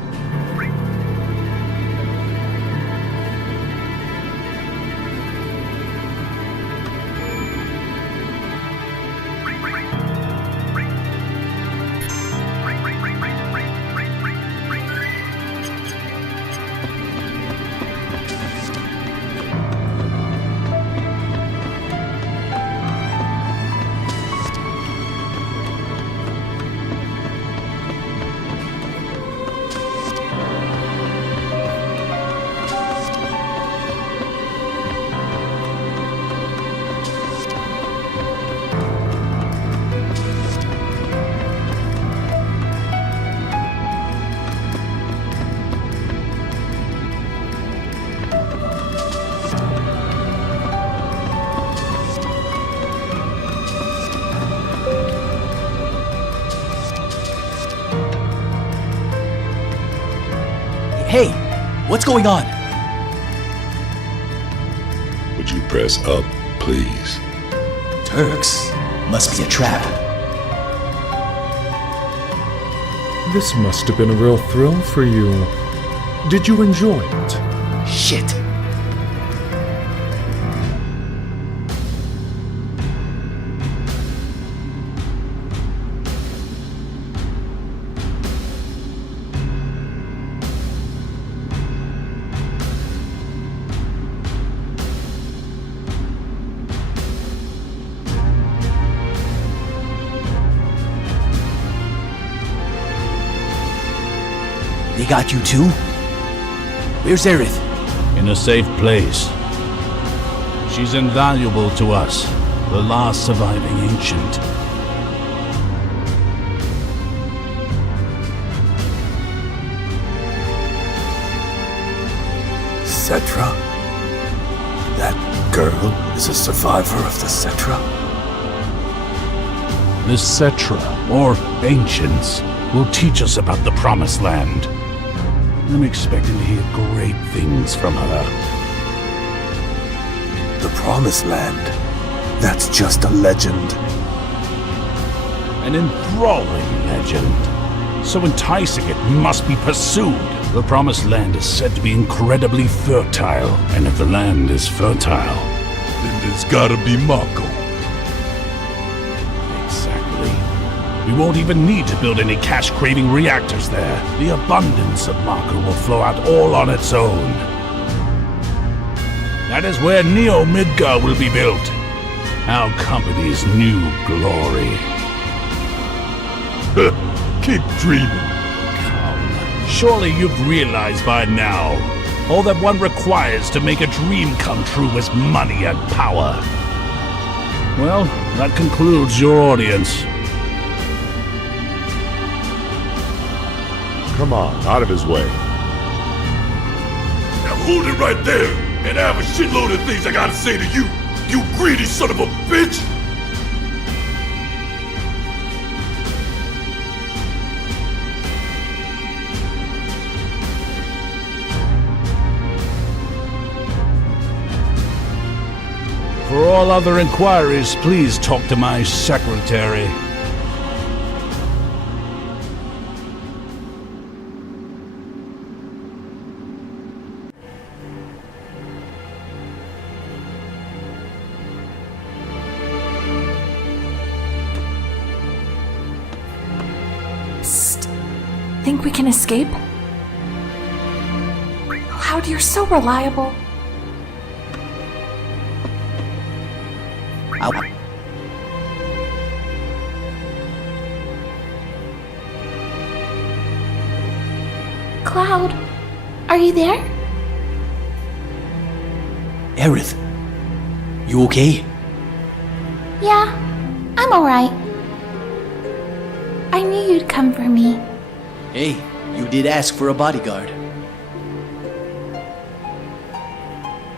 Hey, what's going on? Would you press up, please? Turks? Must be a trap. This must have been a real thrill for you. Did you enjoy it? Shit. They got you too? Where's Aerith? In a safe place. She's invaluable to us, the last surviving ancient. Cetra? That girl is a survivor of the Cetra? The Cetra, or Ancients, will teach us about the Promised Land. I'm expecting to hear great things from her. The Promised Land? That's just a legend. An enthralling legend. So enticing it must be pursued. The Promised Land is said to be incredibly fertile, and if the land is fertile, then there's gotta be Mako. We won't even need to build any cash-craving reactors there. The abundance of Mako will flow out all on its own. That is where Neo Midgar will be built. Our company's new glory. Keep dreaming. Come. Surely you've realized by now, all that one requires to make a dream come true is money and power. Well, that concludes your audience. Come on, out of his way. Now hold it right there, and I have a shitload of things I gotta say to you, you greedy son of a bitch! For all other inquiries, please talk to my secretary. Think we can escape? Cloud, you're so reliable. Cloud, are you there? Aerith, you okay? Yeah, I'm alright. I knew you'd come for me. Hey, you did ask for a bodyguard.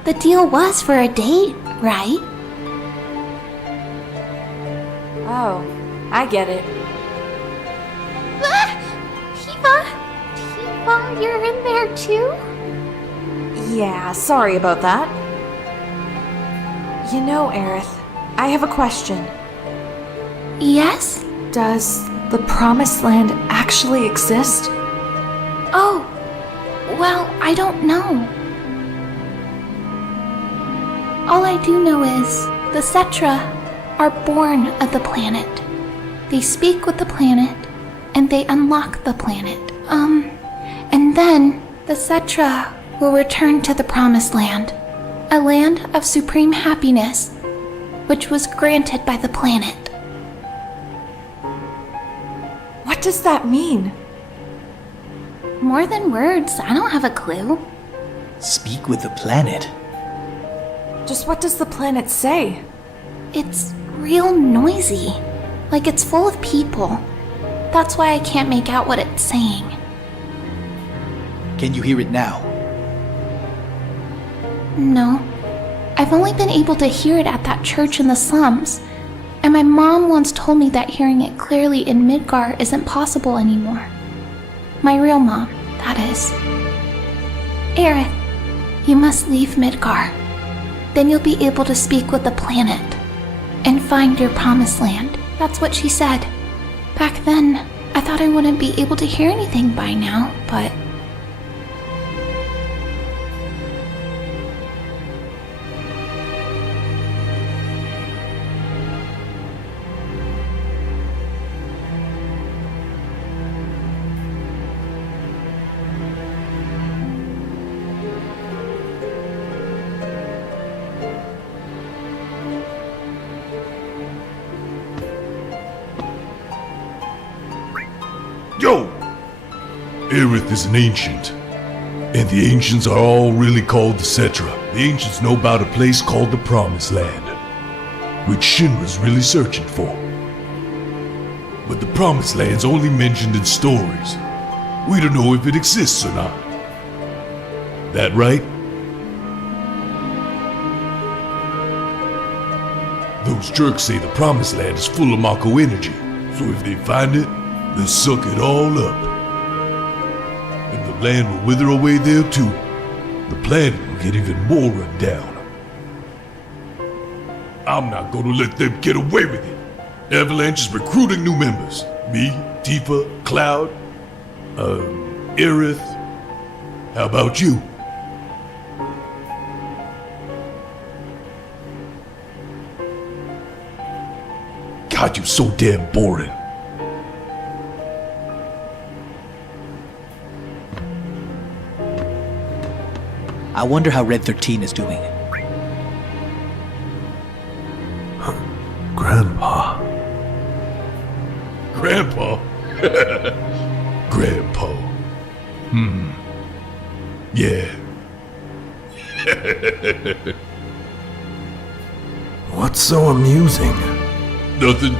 The deal was for a date, right? Oh, I get it. Tifa, you're in there too? Yeah, sorry about that. You know, Aerith, I have a question. Yes? Does the Promised Land actually exist? Oh, well, I don't know. All I do know is the Cetra are born of the planet. They speak with the planet, and they unlock the planet. And then the Cetra will return to the Promised Land, a land of supreme happiness, which was granted by the planet. What does that mean? More than words, I don't have a clue. Speak with the planet. Just what does the planet say? It's real noisy, like it's full of people. That's why I can't make out what it's saying. Can you hear it now? No. I've only been able to hear it at that church in the slums. And my mom once told me that hearing it clearly in Midgar isn't possible anymore. My real mom, that is. Aerith, you must leave Midgar. then you'll be able to speak with the planet and find your promised land. That's what she said. Back then, I thought I wouldn't be able to hear anything by now, but... Yo! Aerith is an ancient. And the ancients are all really called the Cetra. The ancients know about a place called the Promised Land, which Shinra's really searching for. But the Promised Land's only mentioned in stories. We don't know if it exists or not. That right? Those jerks say the Promised Land is full of Mako energy, so if they find it, they'll suck it all up. And the land will wither away there too. The planet will get even more run down. I'm not gonna let them get away with it. Avalanche is recruiting new members. Me, Tifa, Cloud, Aerith. How about you? God, you're so damn boring. I wonder how Red 13 is doing. Grandpa. Grandpa? Grandpa. Yeah. What's so amusing? Nothing.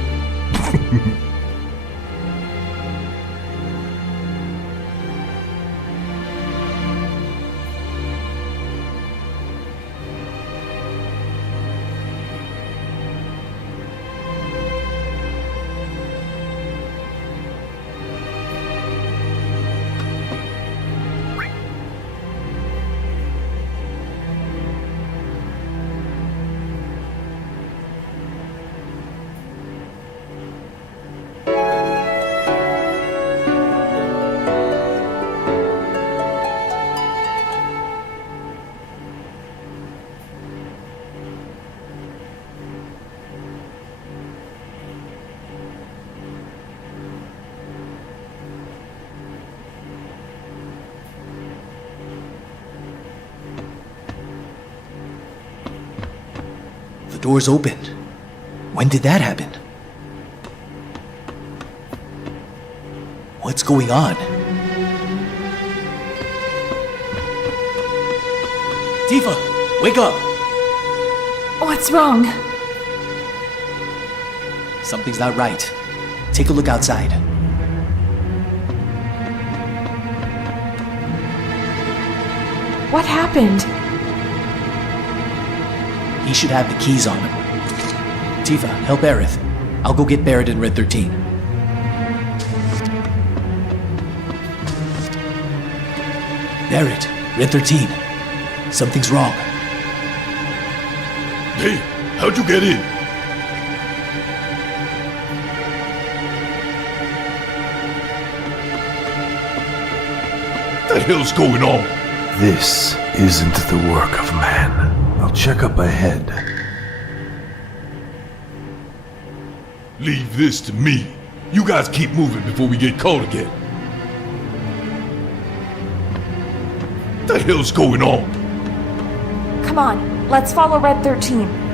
The door's opened. When did that happen? What's going on? Tifa, wake up! What's wrong? Something's not right. Take a look outside. What happened? He should have the keys on him. Tifa, help Aerith. I'll go get Barrett and Red 13. Barrett, Red 13. Something's wrong. Hey, how'd you get in? What the hell's going on? This isn't the work of man. I'll check up ahead. Leave this to me. You guys keep moving before we get caught again. What the hell's going on? Come on, let's follow Red 13.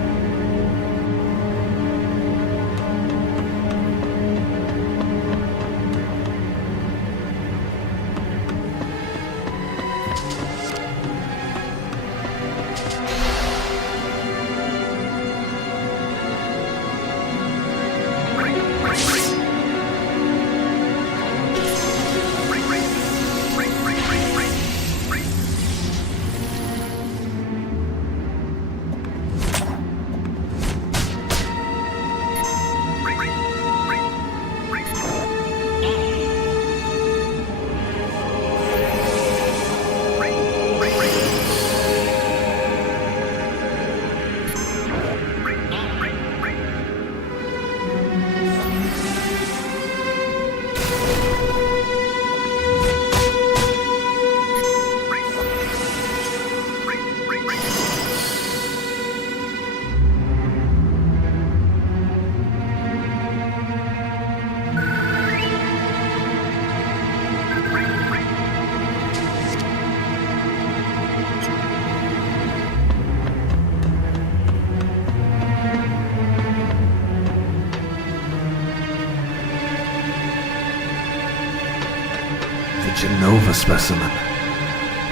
a specimen.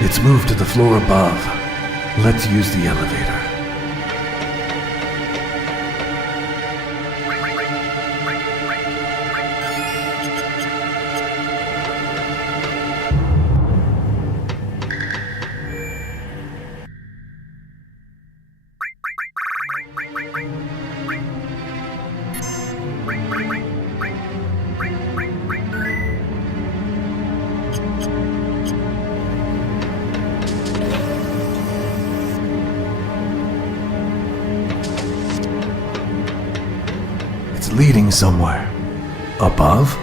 It's moved to the floor above. Let's use the elevator. Leading somewhere. Above?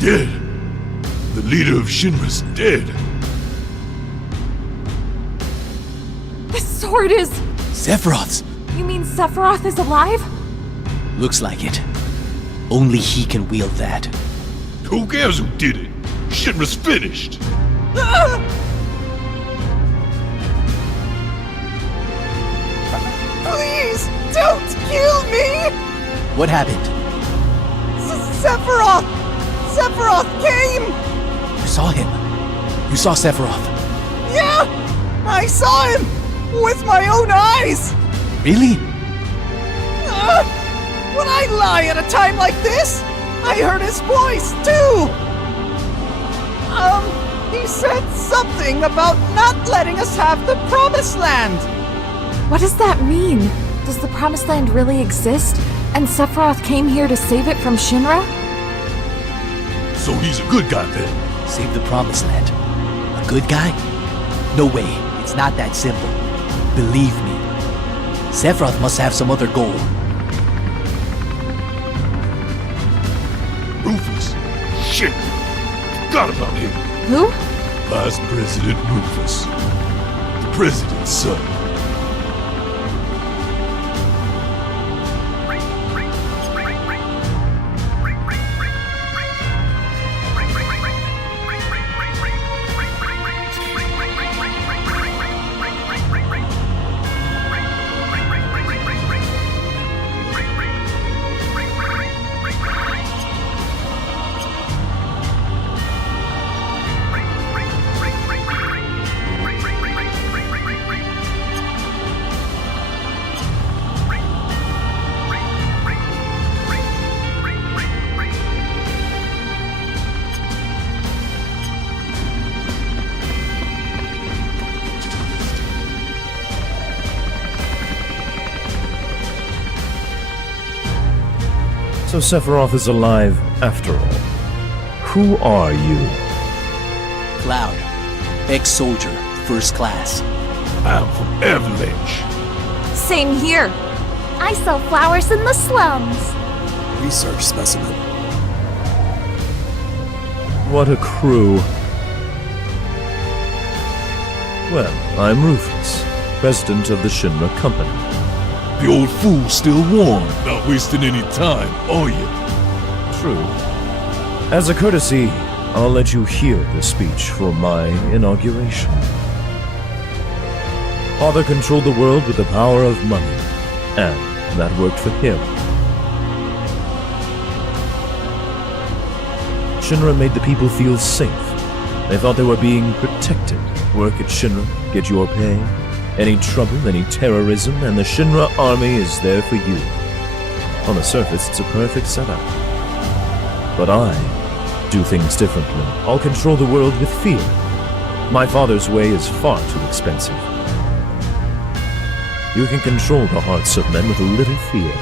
Dead. The leader of Shinra's dead. This sword is... Sephiroth's. You mean Sephiroth is alive? Looks like it. Only he can wield that. Who cares who did it? Shinra's finished. Please, don't kill me! What happened? Sephiroth! Sephiroth came! You saw him. You saw Sephiroth. Yeah! I saw him! With my own eyes! Really? Would I lie at a time like this? I heard his voice, too! He said something about not letting us have the Promised Land! What does that mean? Does the Promised Land really exist? And Sephiroth came here to save it from Shinra? So he's a good guy then? Save the Promised Land. A good guy? No way. It's not that simple. Believe me. Sephiroth must have some other goal. Rufus. Shit. Forgot about him. Who? Vice President Rufus. The president's son. So Sephiroth is alive after all. Who are you? Cloud. Ex-soldier. First class. I'm from Avalanche. Same here. I sell flowers in the slums. Research specimen. What a crew. Well, I'm Rufus, president of the Shinra Company. The old fool's still warm. Not wasting any time, are you? True. As a courtesy, I'll let you hear the speech for my inauguration. Father controlled the world with the power of money, and that worked for him. Shinra made the people feel safe. They thought they were being protected. Work at Shinra, get your pay. Any trouble, any terrorism, and the Shinra army is there for you. On the surface, it's a perfect setup. But I do things differently. I'll control the world with fear. My father's way is far too expensive. You can control the hearts of men with a little fear.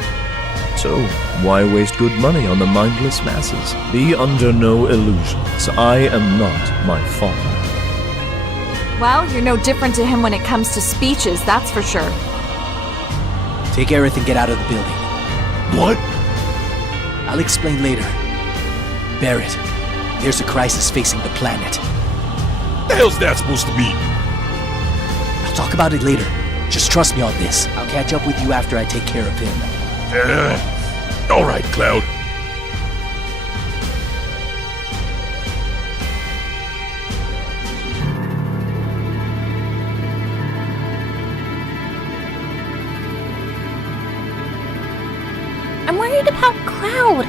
So, why waste good money on the mindless masses? Be under no illusions. I am not my father. Well, you're no different to him when it comes to speeches, that's for sure. Take Aerith and get out of the building. What? I'll explain later. Barrett, there's a crisis facing the planet. The hell's that supposed to be? I'll talk about it later. Just trust me on this. I'll catch up with you after I take care of him. All right, Cloud. I'm worried about Cloud.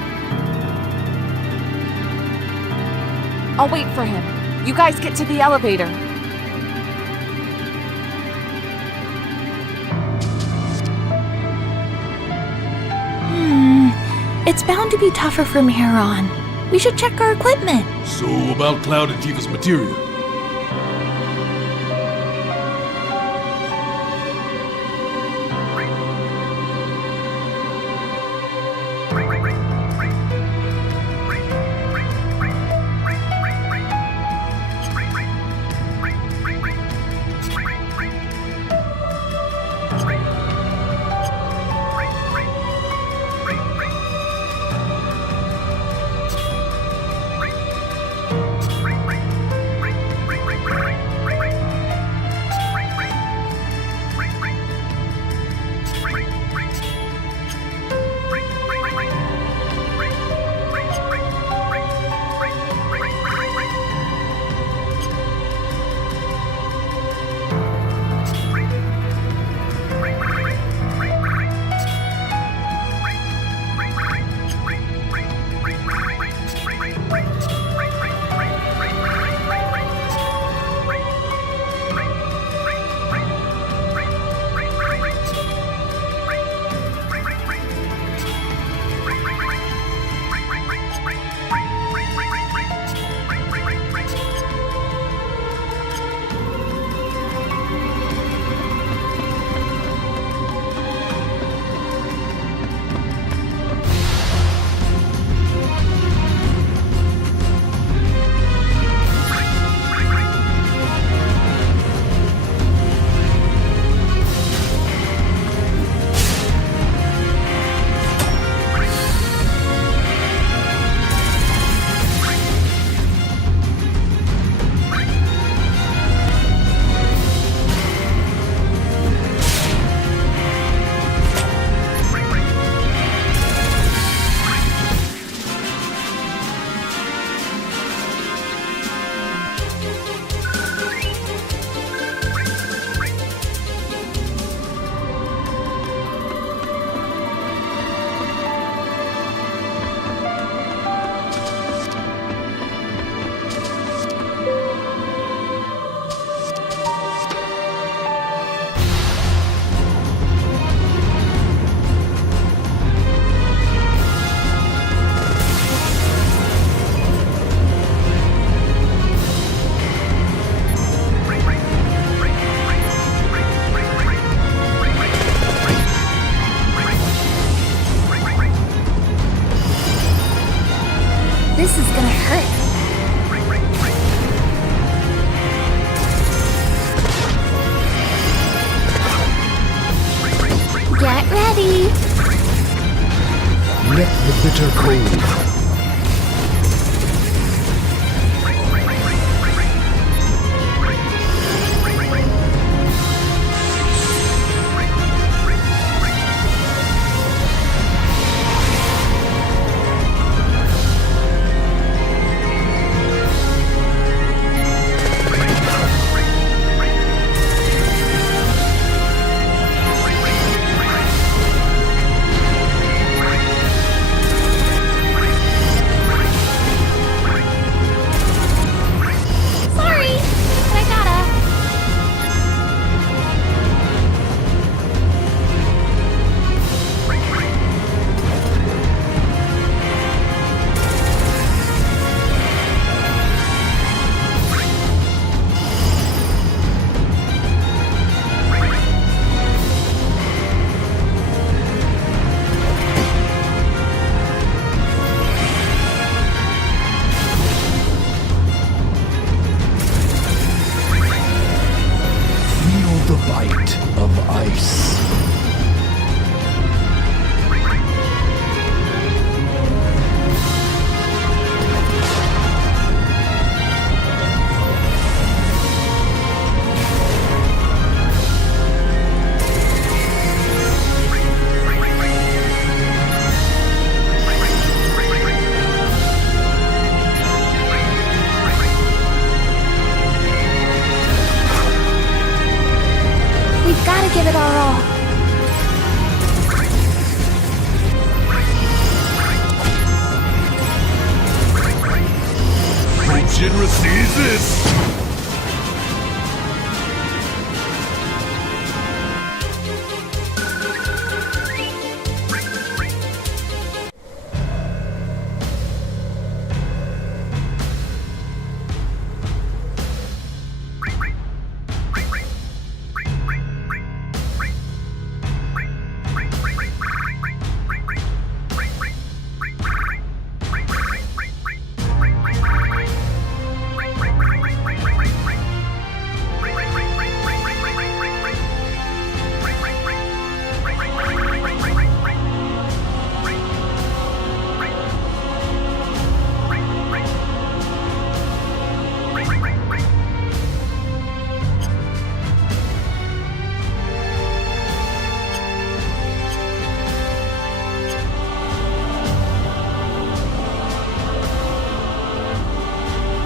I'll wait for him. You guys get to the elevator. It's bound to be tougher from here on. We should check our equipment. So, about Cloud and Tifa's material. Sector Cove. Sorry, but I gotta. Feel the bite of ice. We've gotta give it our all. Hope Shinra sees this!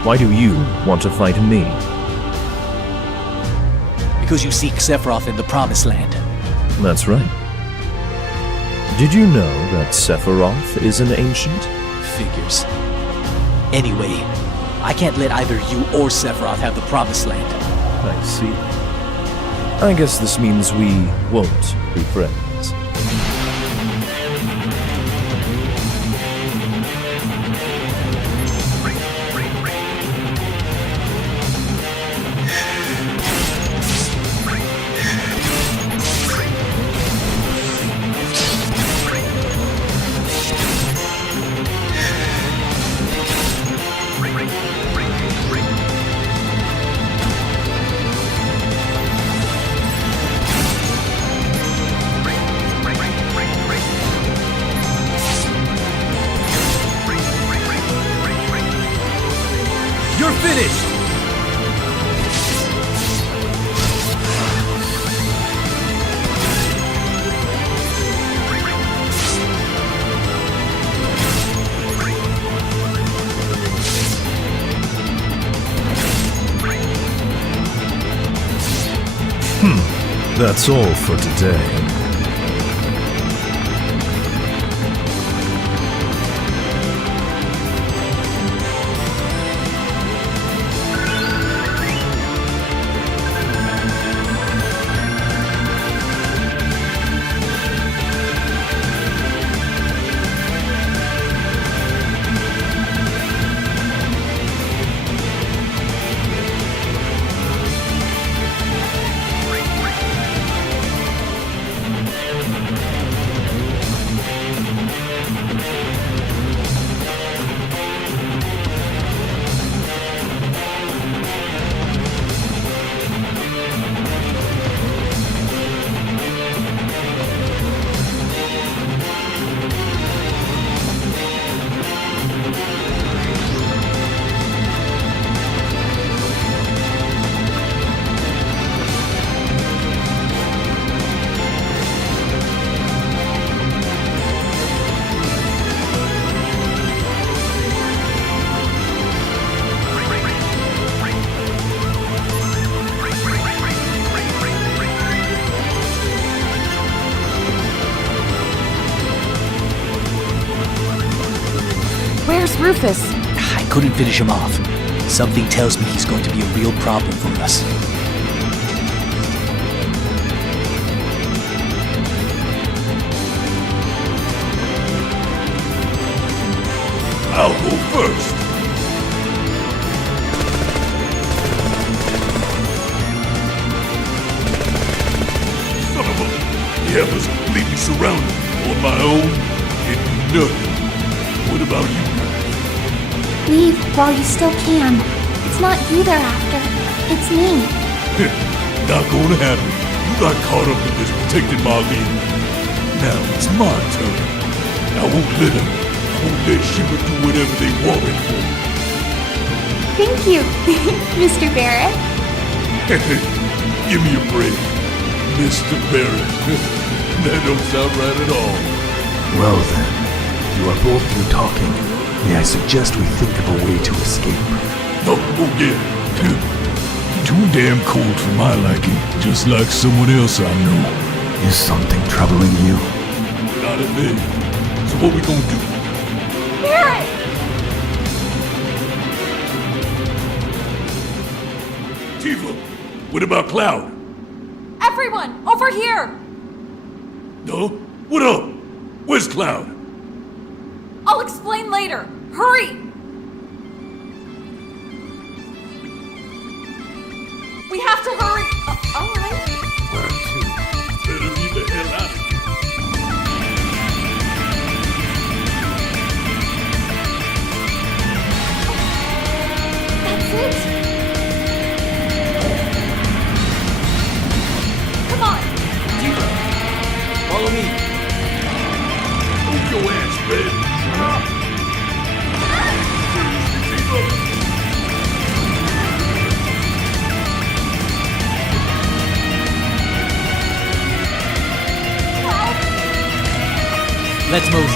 Why do you want to fight me? Because you seek Sephiroth in the Promised Land. That's right. Did you know that Sephiroth is an ancient? Figures. Anyway, I can't let either you or Sephiroth have the Promised Land. I see. I guess this means we won't be friends. You're finished! That's all for today. Rufus? I couldn't finish him off. Something tells me he's going to be a real problem for us. I'll go first. Son of a... The was completely surrounded. On my own, it do nothing. What about you? Leave while you still can. It's not you they're after. It's me. Not gonna happen. You got caught up in this protecting my lead. Now it's my turn. I won't let him. I won't let Shimmer do whatever they want it for. Thank you, Mr. Barrett. Give me a break, Mr. Barrett. That don't sound right at all. Well then, you are both through talking. May I suggest we think of a way to escape? Oh yeah. Too damn cold for my liking, just like someone else I know. Is something troubling you? Not a bit. So what we gonna do? Barrett! Tifa, what about Cloud? Everyone, over here! No? What up? Where's Cloud? I'll explain later. Hurry! We have to hurry. All right. Where to? Better get the hell out of here. That's it. Come on. Tifa, follow me. Move your ass, Red. Let's move.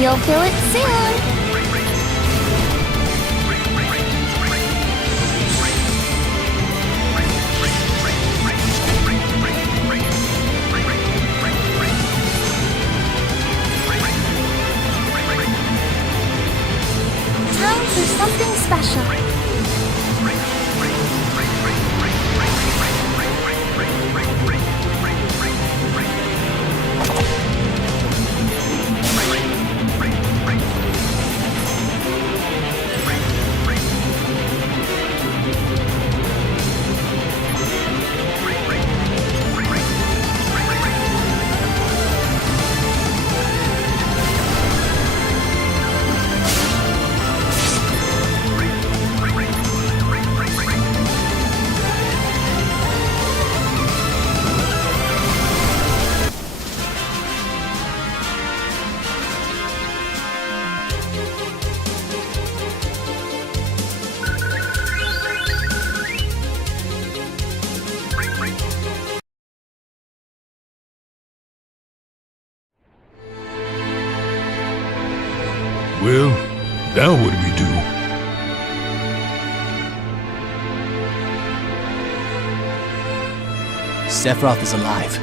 You'll feel it soon. Time for something special. Well, now what do we do? Sephiroth is alive.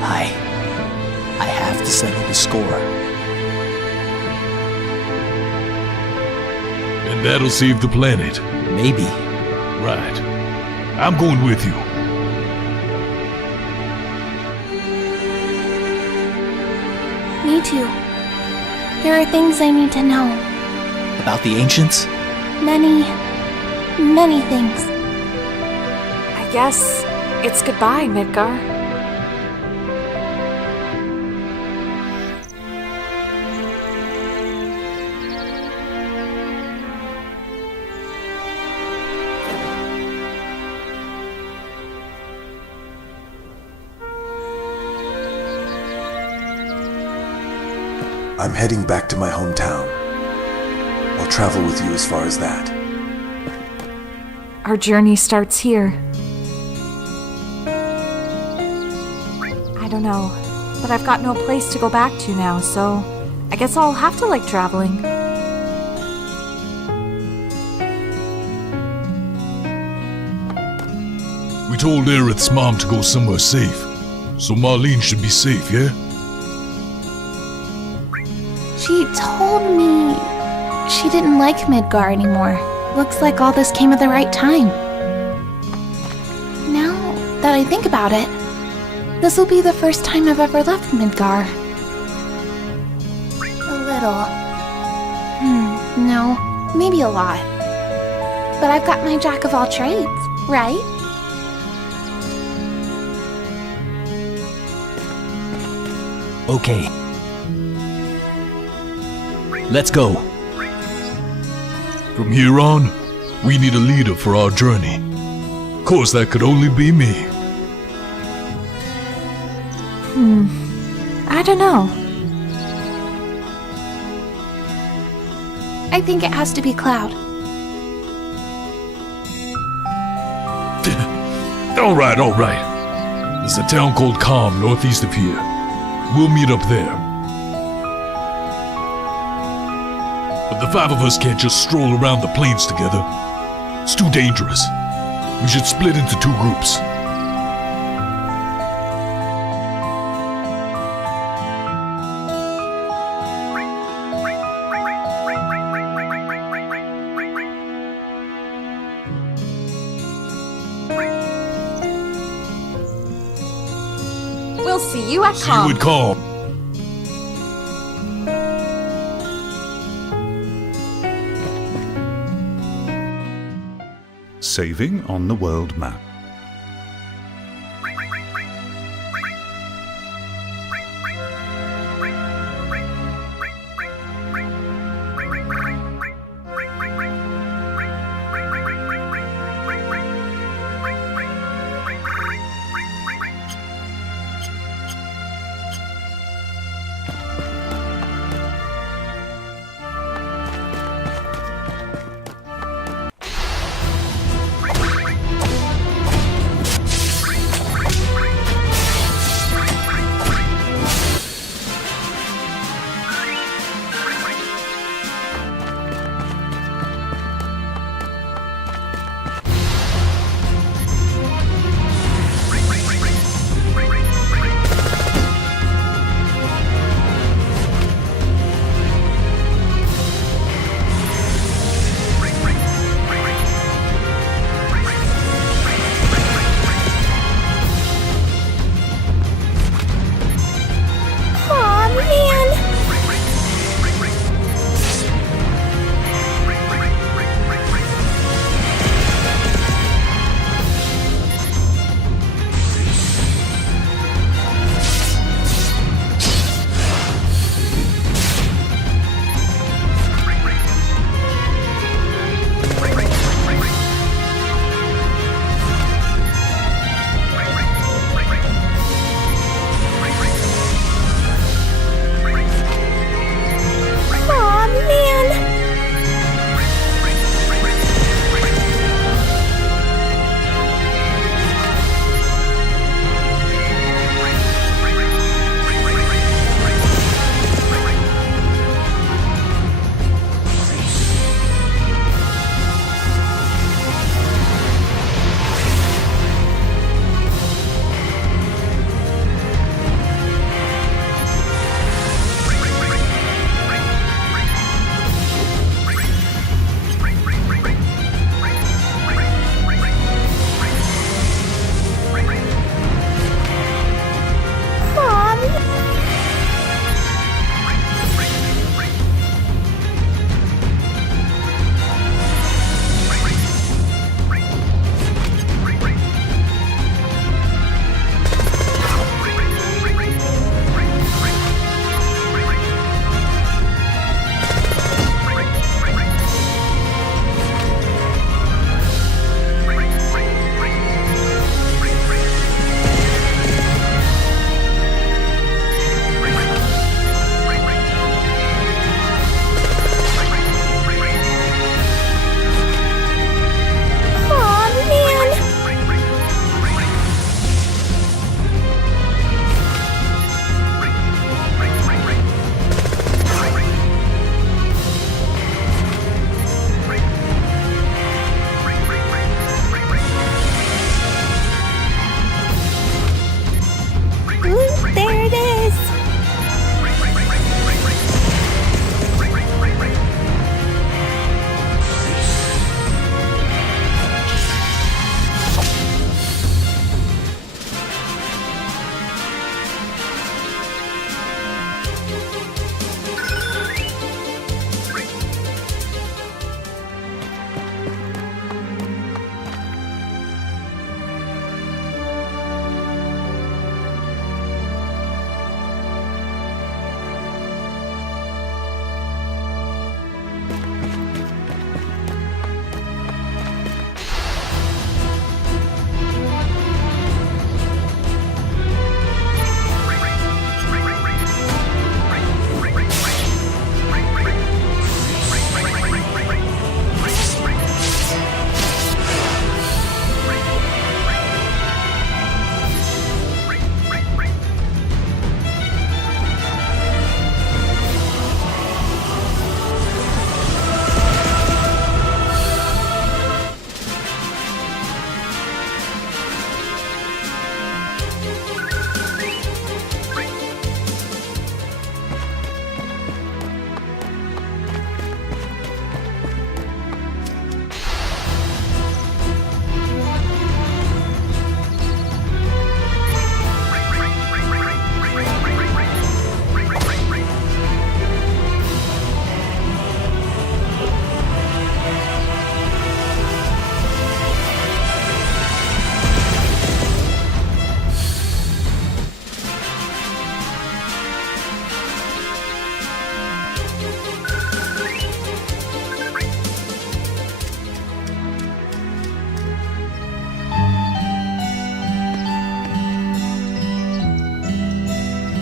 I have to settle the score. And that'll save the planet. Maybe. Right. I'm going with you. Me too. There are things I need to know. About the ancients? Many things. I guess it's goodbye, Midgar. I'm heading back to my hometown. I'll travel with you as far as that. Our journey starts here. I don't know, but I've got no place to go back to now, so I guess I'll have to like traveling. We told Aerith's mom to go somewhere safe, so Marlene should be safe, yeah? She told me she didn't like Midgar anymore. Looks like all this came at the right time. Now that I think about it, this will be the first time I've ever left Midgar. A little. No, maybe a lot. But I've got my jack of all trades, right? Okay. Let's go. From here on, we need a leader for our journey. Of course, that could only be me. I don't know. I think it has to be Cloud. All right. There's a town called Calm northeast of here. We'll meet up there. But the five of us can't just stroll around the plains together. It's too dangerous. We should split into two groups. We'll see you at See you at Calm. Saving on the world map.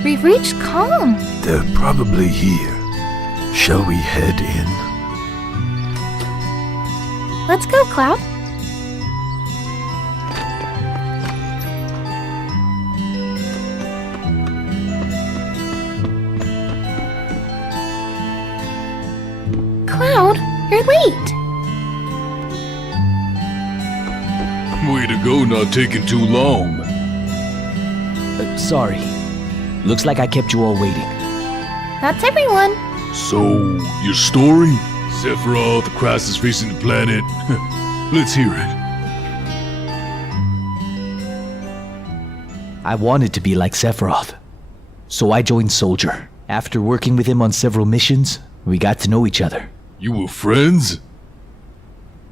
We've reached calm. They're probably here. Shall we head in? Let's go, Cloud. Cloud, you're late. Way to go, not taking too long. Sorry. Looks like I kept you all waiting. That's everyone. So, your story? Sephiroth, the crisis facing the planet. Let's hear it. I wanted to be like Sephiroth. So I joined Soldier. After working with him on several missions, we got to know each other. You were friends?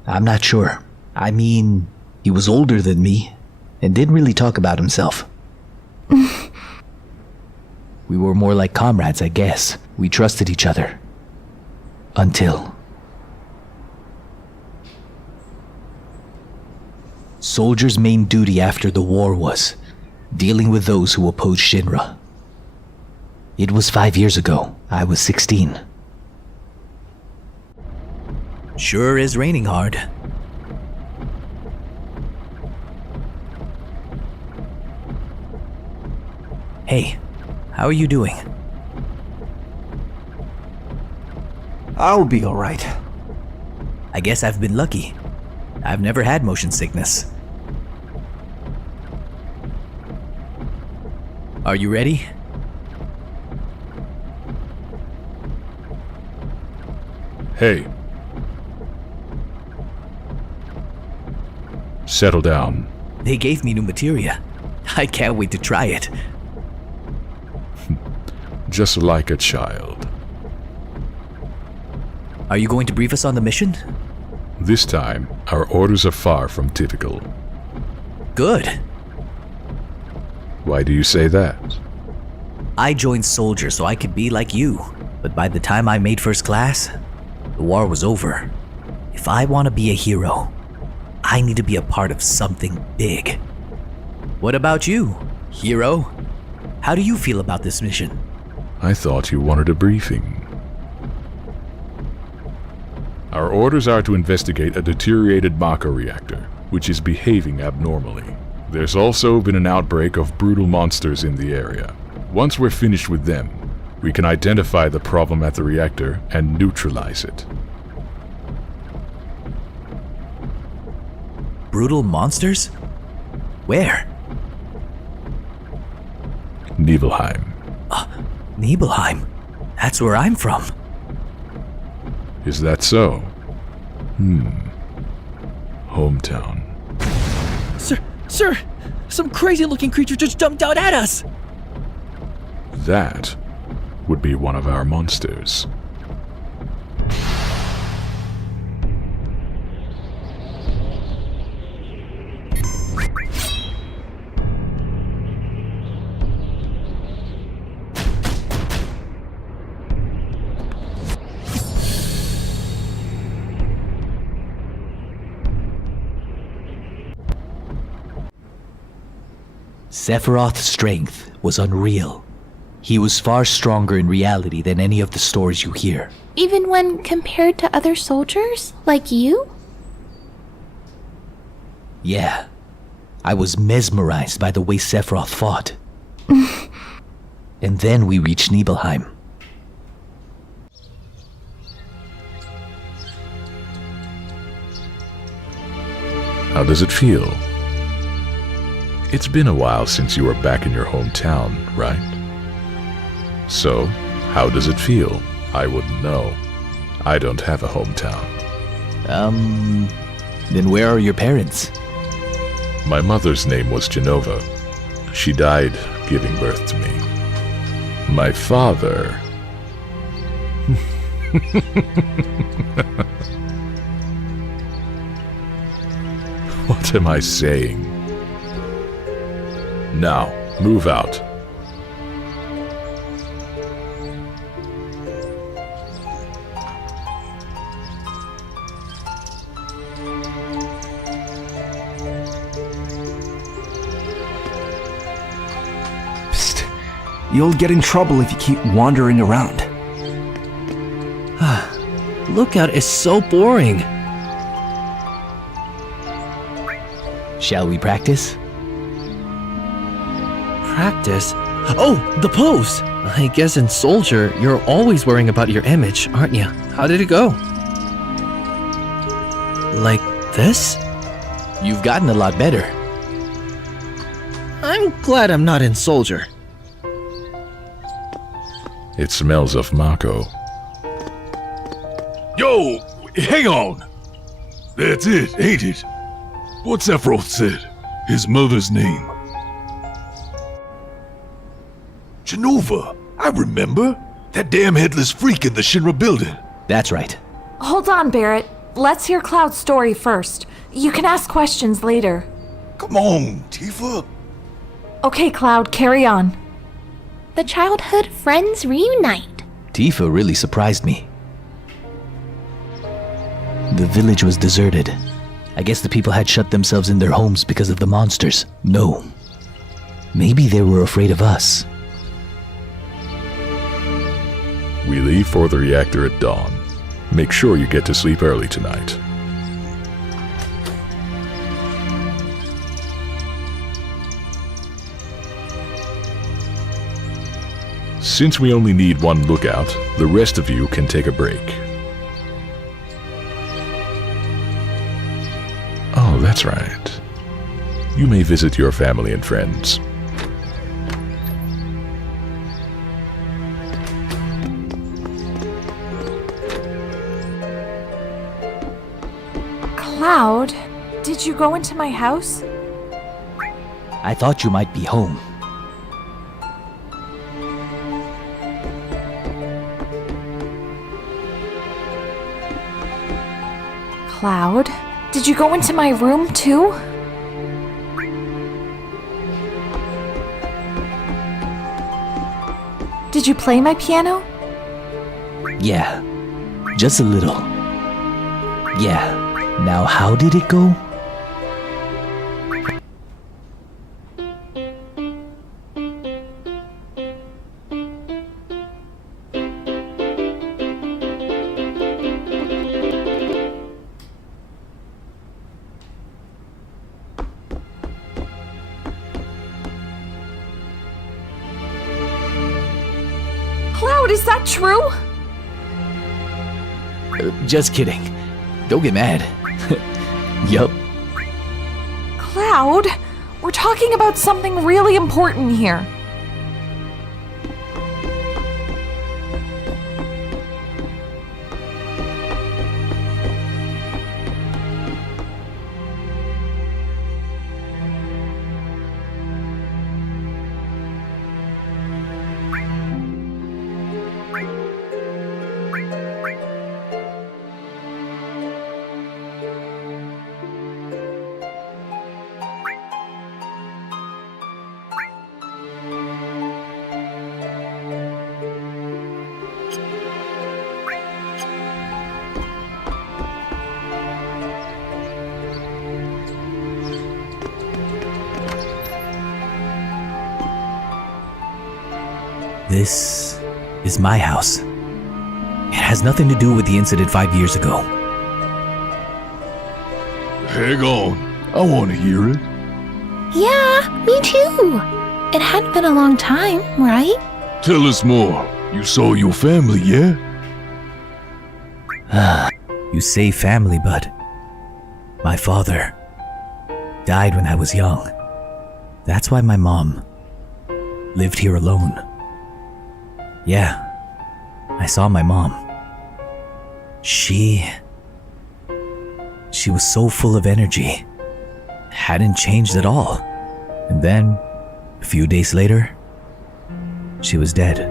I'm not sure. I mean, he was older than me, and didn't really talk about himself. We were more like comrades, I guess. We trusted each other. Until... Soldier's main duty after the war was dealing with those who opposed Shinra. It was 5 years ago. I was 16. Sure is raining hard. Hey, how are you doing? I'll be alright. I guess I've been lucky. I've never had motion sickness. Are you ready? Hey. Settle down. They gave me new materia. I can't wait to try it. Just like a child. Are you going to brief us on the mission? This time, our orders are far from typical. Good. Why do you say that? I joined Soldier so I could be like you. But by the time I made first class, the war was over. If I want to be a hero, I need to be a part of something big. What about you, hero? How do you feel about this mission? I thought you wanted a briefing. Our orders are to investigate a deteriorated Mako reactor, which is behaving abnormally. There's also been an outbreak of brutal monsters in the area. Once we're finished with them, we can identify the problem at the reactor and neutralize it. Brutal monsters? Where? Nibelheim. Nibelheim? That's where I'm from. Is that so? Hometown. Sir! Some crazy-looking creature just jumped out at us! That would be one of our monsters. Sephiroth's strength was unreal. He was far stronger in reality than any of the stories you hear. Even when compared to other soldiers, like you? Yeah. I was mesmerized by the way Sephiroth fought. And then we reached Nibelheim. How does it feel? It's been a while since you were back in your hometown, right? So, how does it feel? I wouldn't know. I don't have a hometown. Then where are your parents? My mother's name was Genova. She died giving birth to me. My father... What am I saying? Now, move out. You'll get in trouble if you keep wandering around. Lookout is so boring. Shall we practice? Practice? Oh, the pose! I guess in Soldier, you're always worrying about your image, aren't you? How did it go? Like this? You've gotten a lot better. I'm glad I'm not in Soldier. It smells of Mako. Yo, hang on. That's it, ain't it? What's Sephiroth said? His mother's name. Genova, I remember. That damn headless freak in the Shinra building. That's right. Hold on, Barrett. Let's hear Cloud's story first. You can ask questions later. Come on, Tifa. Okay, Cloud, carry on. The childhood friends reunite. Tifa really surprised me. The village was deserted. I guess the people had shut themselves in their homes because of the monsters. No. Maybe they were afraid of us. We leave for the reactor at dawn. Make sure you get to sleep early tonight. Since we only need one lookout, the rest of you can take a break. Oh, that's right. You may visit your family and friends. Cloud, did you go into my house? I thought you might be home. Cloud, did you go into my room too? Did you play my piano? Yeah, just a little. Yeah, now how did it go? Cloud, is that true? Just kidding. Don't get mad. Yup. Cloud, we're talking about something really important here. This is my house. It has nothing to do with the incident 5 years ago. Hang on. I want to hear it. Yeah, me too. It hadn't been a long time, right? Tell us more. You saw your family, yeah? You say family, but my father died when I was young. That's why my mom lived here alone. Yeah, I saw my mom. She was so full of energy. Hadn't changed at all. And then, a few days later, she was dead.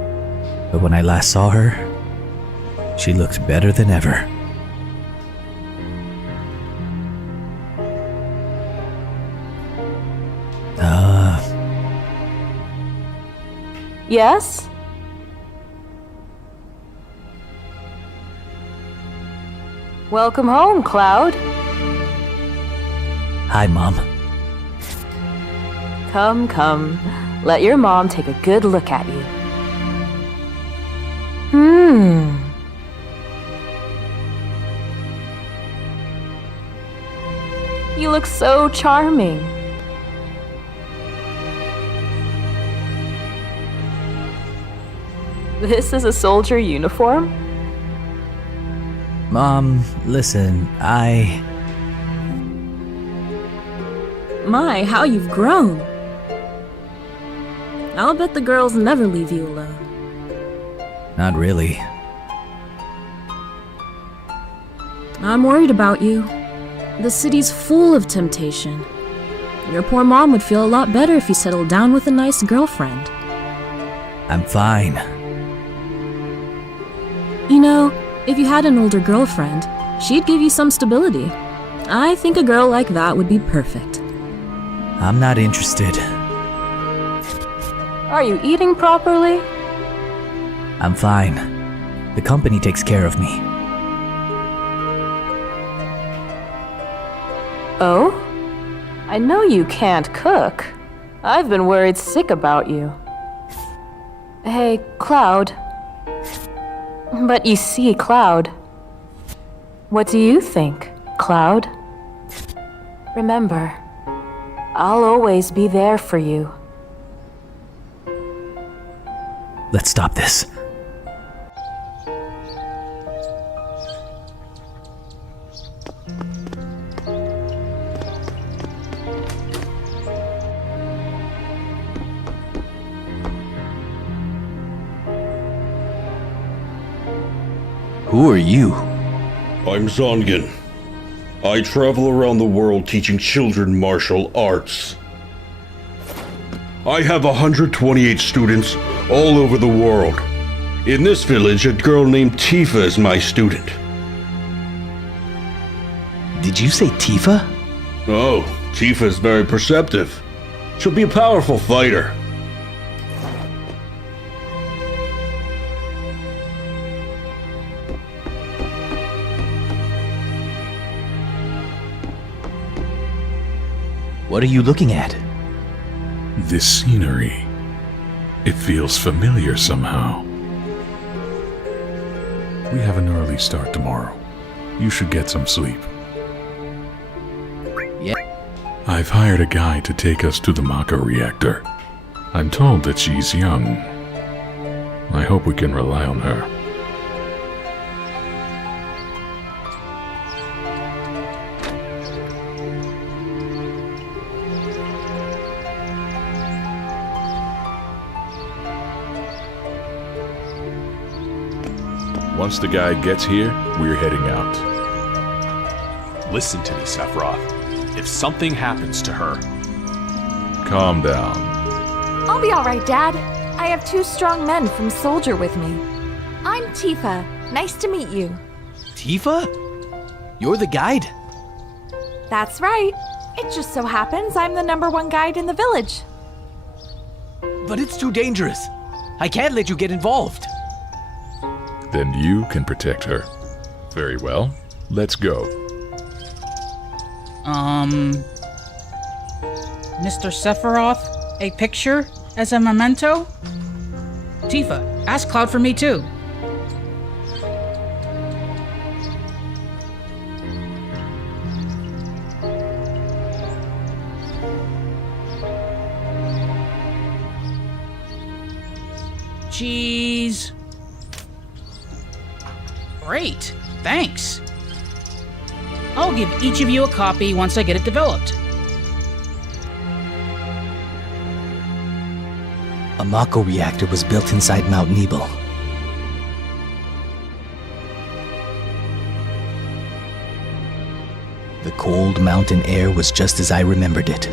But when I last saw her, she looked better than ever. Yes? Welcome home, Cloud. Hi, Mom. Come. Let your mom take a good look at you. You look so charming. This is a soldier uniform? Mom, listen, My, how you've grown. I'll bet the girls never leave you alone. Not really. I'm worried about you. The city's full of temptation. Your poor mom would feel a lot better if you settled down with a nice girlfriend. I'm fine. You know, if you had an older girlfriend, she'd give you some stability. I think a girl like that would be perfect. I'm not interested. Are you eating properly? I'm fine. The company takes care of me. Oh? I know you can't cook. I've been worried sick about you. Hey, Cloud. But you see, Cloud. What do you think, Cloud? Remember, I'll always be there for you. Let's stop this. Who are you? I'm Zongen. I travel around the world teaching children martial arts. I have 128 students all over the world. In this village, a girl named Tifa is my student. Did you say Tifa? Oh, Tifa is very perceptive. She'll be a powerful fighter. What are you looking at? This scenery. It feels familiar somehow. We have an early start tomorrow. You should get some sleep. Yeah. I've hired a guy to take us to the Mako reactor. I'm told that she's young. I hope we can rely on her. Once the guy gets here, we're heading out. Listen to me, Sephiroth. If something happens to her... Calm down. I'll be alright, Dad. I have 2 strong men from Soldier with me. I'm Tifa. Nice to meet you. Tifa? You're the guide? That's right. It just so happens I'm the #1 guide in the village. But it's too dangerous. I can't let you get involved. Then you can protect her. Very well. Let's go. Mr. Sephiroth, a picture as a memento? Tifa, ask Cloud for me too. Cheese. Great, thanks. I'll give each of you a copy once I get it developed. A Mako reactor was built inside Mount Nebel. The cold mountain air was just as I remembered it.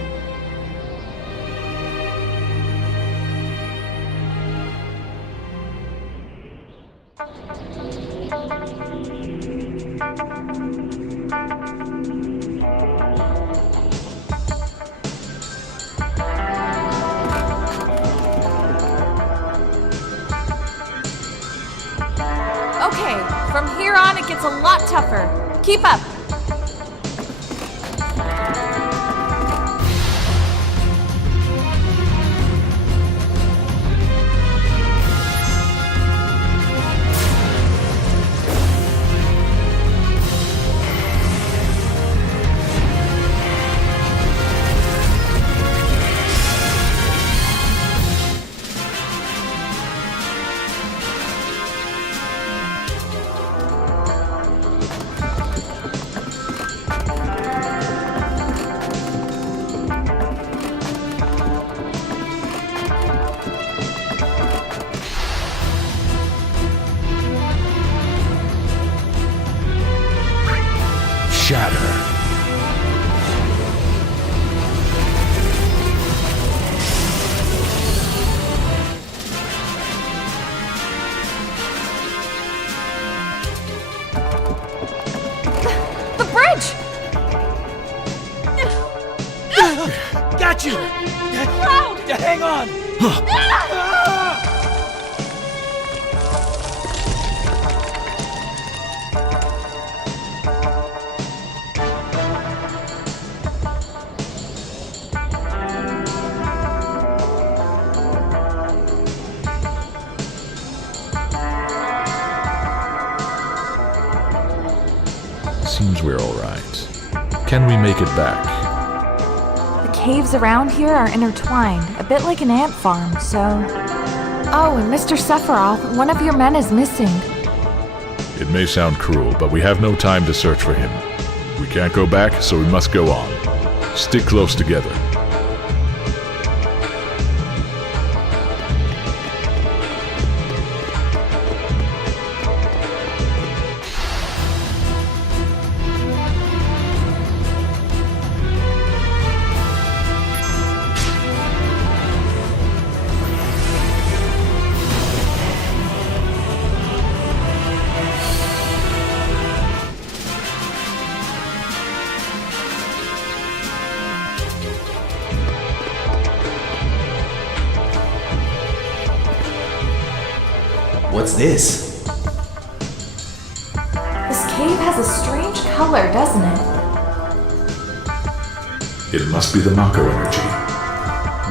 Okay, from here on it gets a lot tougher. Keep up. got you! Cloud! Hang on! Seems we're alright. Can we make it back? The caves around here are intertwined, a bit like an ant farm, so... Oh, and Mr. Sephiroth, one of your men is missing. It may sound cruel, but we have no time to search for him. We can't go back, so we must go on. Stick close together. What's this? This cave has a strange color, doesn't it? It must be the Mako energy.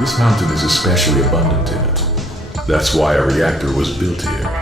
This mountain is especially abundant in it. That's why a reactor was built here.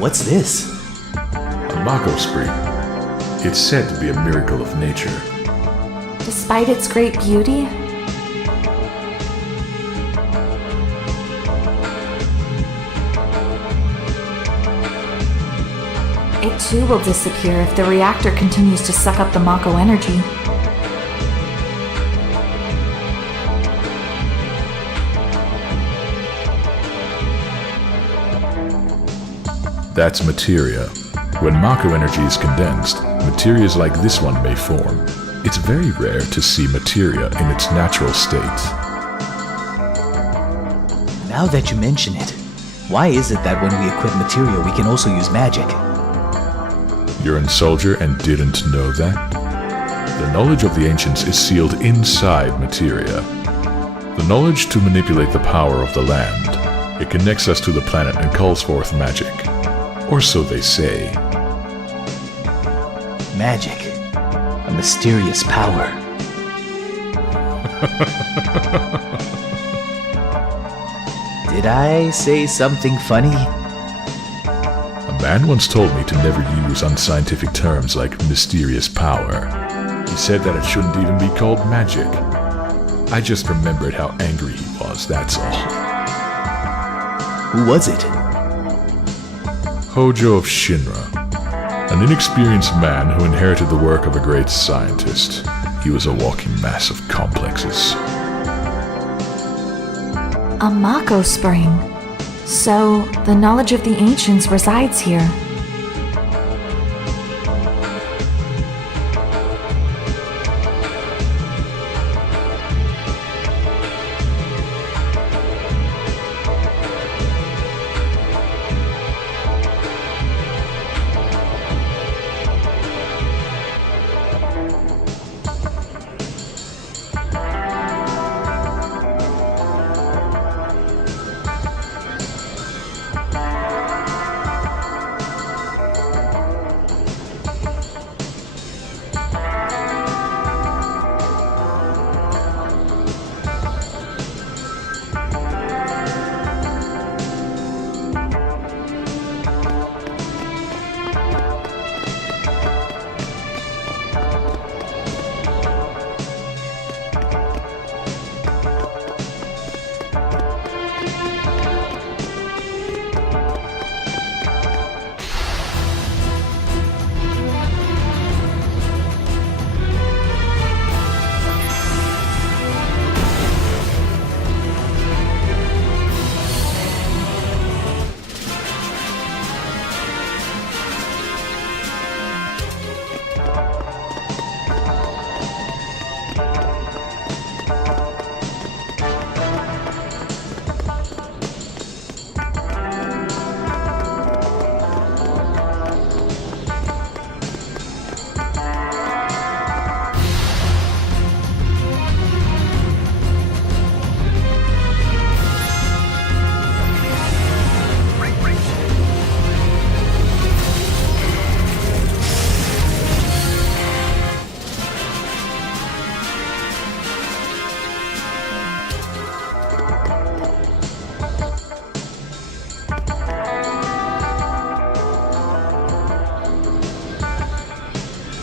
What's this? A Mako spring. It's said to be a miracle of nature. Despite its great beauty, it too will disappear if the reactor continues to suck up the Mako energy. That's materia. When Mako energy is condensed, materias like this one may form. It's very rare to see materia in its natural state. Now that you mention it, why is it that when we equip materia we can also use magic? You're a soldier and didn't know that? The knowledge of the ancients is sealed inside materia. The knowledge to manipulate the power of the land. It connects us to the planet and calls forth magic. Or so they say. Magic. A mysterious power. Did I say something funny? A man once told me to never use unscientific terms like mysterious power. He said that it shouldn't even be called magic. I just remembered how angry he was, that's all. Who was it? Hojo of Shinra. An inexperienced man who inherited the work of a great scientist. He was a walking mass of complexes. A Mako spring. So, the knowledge of the ancients resides here.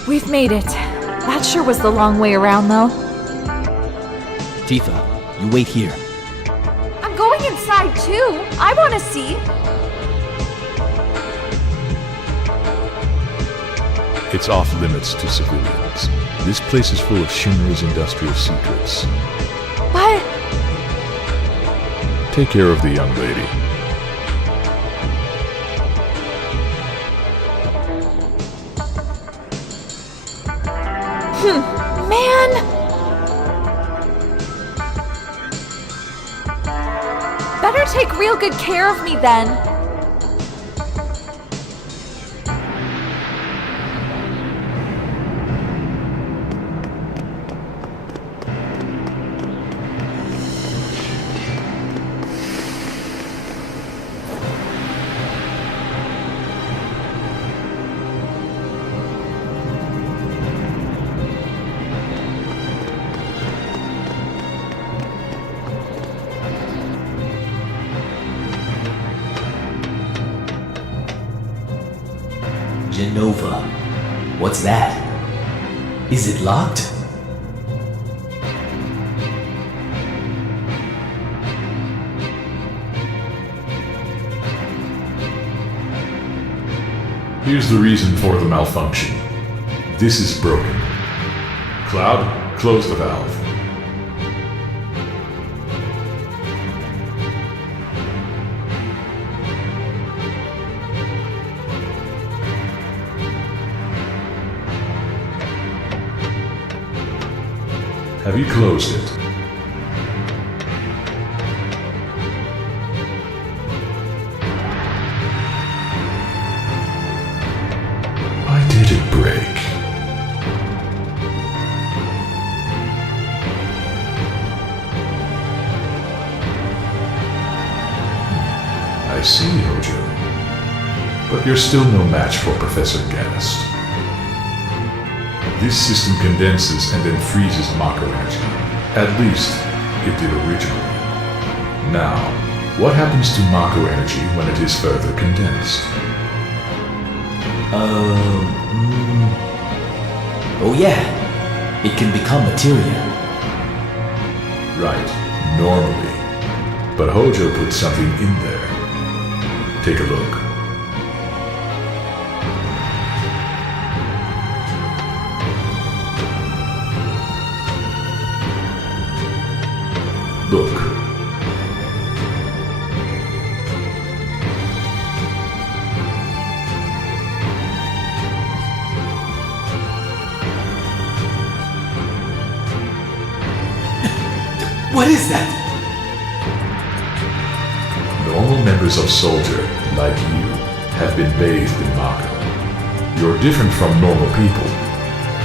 We've made it. That sure was the long way around, though. Tifa, you wait here. I'm going inside, too. I want to see. It's off limits to civilians. This place is full of Shinra's industrial secrets. But... Take care of the young lady. Man! Better take real good care of me then. Genova. What's that? Is it locked? Here's the reason for the malfunction. This is broken. Cloud, close the valve. Have you closed it? Why did it break? I see, Hojo. But you're still no match for Professor Gast. This system condenses and then freezes Mako energy. At least, it did originally. Now, what happens to Mako energy when it is further condensed? Oh yeah, it can become materia. Right, normally. But Hojo put something in there. Take a look. Look. What is that? Normal members of Soldier, like you, have been bathed in Mako. You're different from normal people,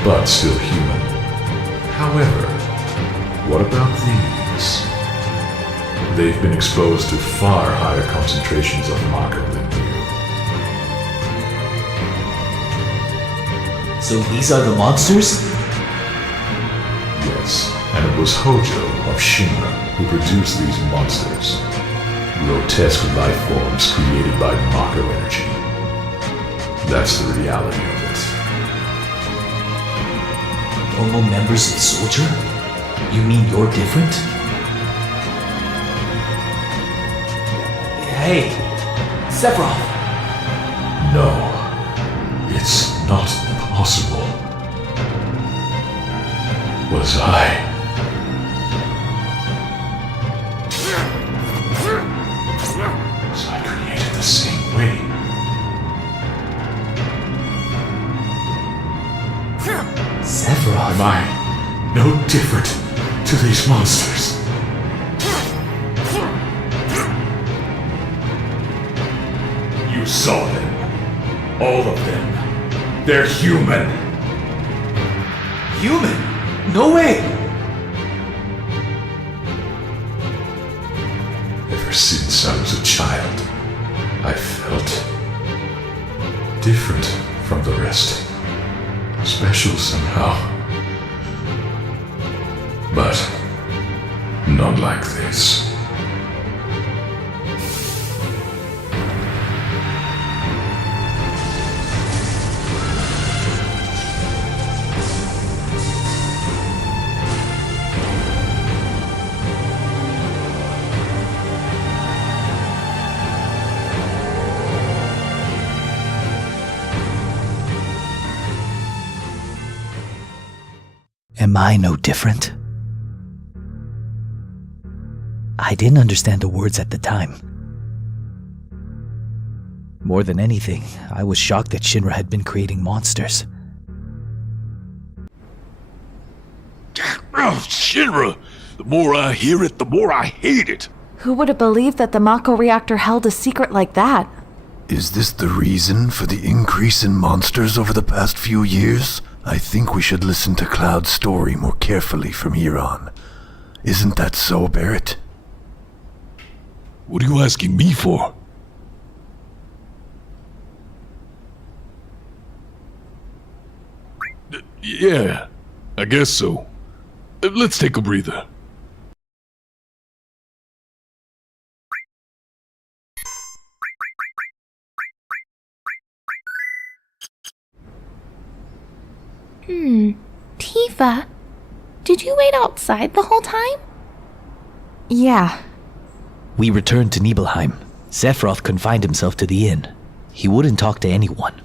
but still human. However, what about these? They've been exposed to far higher concentrations of Mako than you. So these are the monsters? Yes, and it was Hojo of Shinra who produced these monsters. Grotesque life forms created by Mako energy. That's the reality of it. Normal members of Soldier? You mean you're different? Hey, Sephiroth! No, it's not possible. Was I? Was I created the same way? Sephiroth? Am I no different to these monsters? You saw them. All of them. They're human. Human? No way! Ever since I was a child, I felt different from the rest. Special somehow. But not like this. Am I no different? I didn't understand the words at the time. More than anything, I was shocked that Shinra had been creating monsters. Oh, Shinra! The more I hear it, the more I hate it! Who would have believed that the Mako reactor held a secret like that? Is this the reason for the increase in monsters over the past few years? I think we should listen to Cloud's story more carefully from here on. Isn't that so, Barrett? What are you asking me for? Yeah, I guess so. Let's take a breather. Tifa, did you wait outside the whole time? Yeah. We returned to Nibelheim. Sephiroth confined himself to the inn. He wouldn't talk to anyone.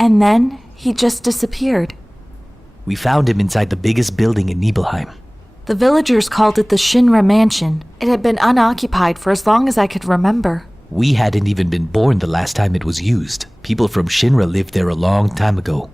And then he just disappeared. We found him inside the biggest building in Nibelheim. The villagers called it the Shinra Mansion. It had been unoccupied for as long as I could remember. We hadn't even been born the last time it was used. People from Shinra lived there a long time ago.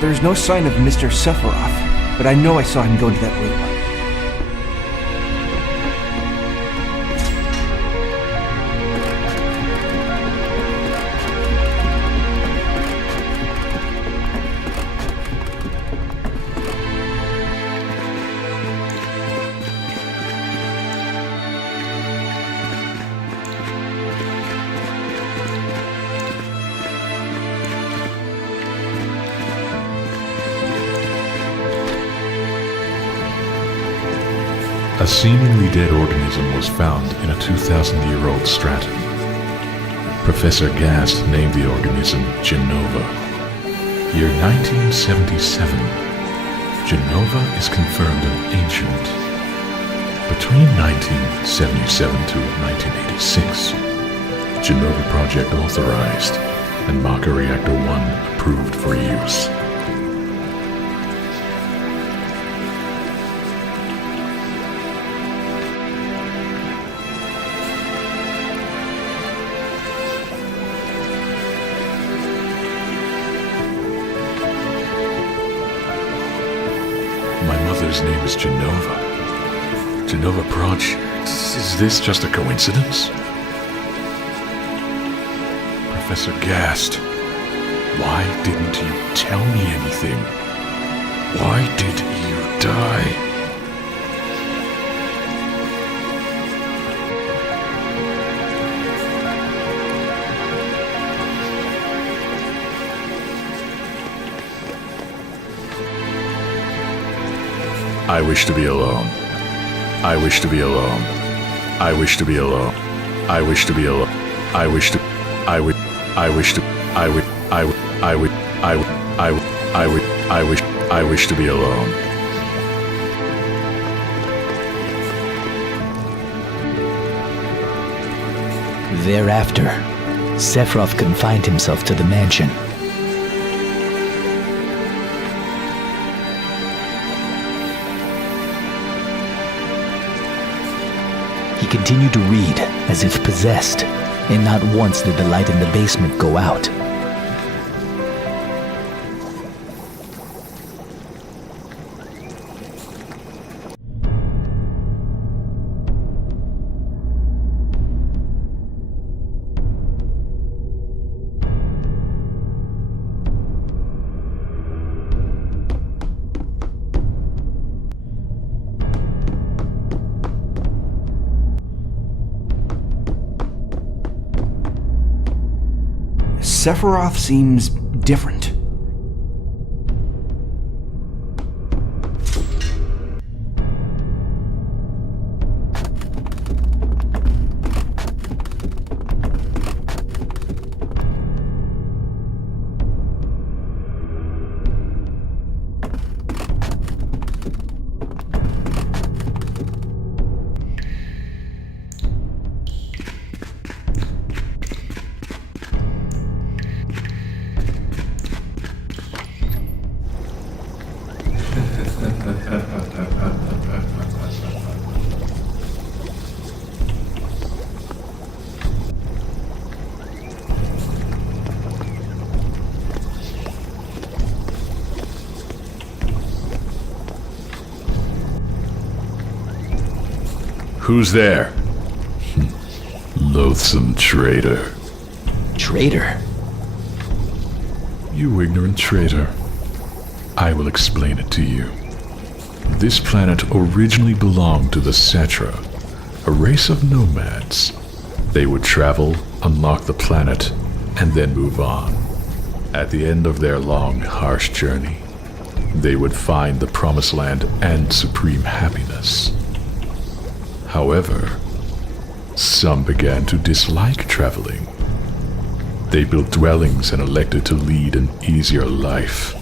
There's no sign of Mr. Sephiroth, but I know I saw him go into that room. A seemingly dead organism was found in a 2,000-year-old stratum. Professor Gast named the organism Genova. Year 1977. Genova is confirmed an ancient. Between 1977 to 1986, Genova Project authorized and Maka Reactor 1 approved for use. His name is Genova. Genova Project. Is this just a coincidence? Professor Gast, why didn't you tell me anything? Why did you die? I wish to be alone. I wish to be alone. I wish to be alone. I wish to be alone. I wish to. I would. I wish to. I would. I would. I would. I would. I would. I would. I wish. I wish to be alone. Thereafter, Sephiroth confined himself to the mansion. He continued to read as if possessed, and not once did the light in the basement go out. Sephiroth seems different. Who's there? Loathsome traitor. Traitor? You ignorant traitor. I will explain it to you. This planet originally belonged to the Cetra, a race of nomads. They would travel, unlock the planet, and then move on. At the end of their long, harsh journey, they would find the Promised Land and supreme happiness. However, some began to dislike traveling. They built dwellings and elected to lead an easier life.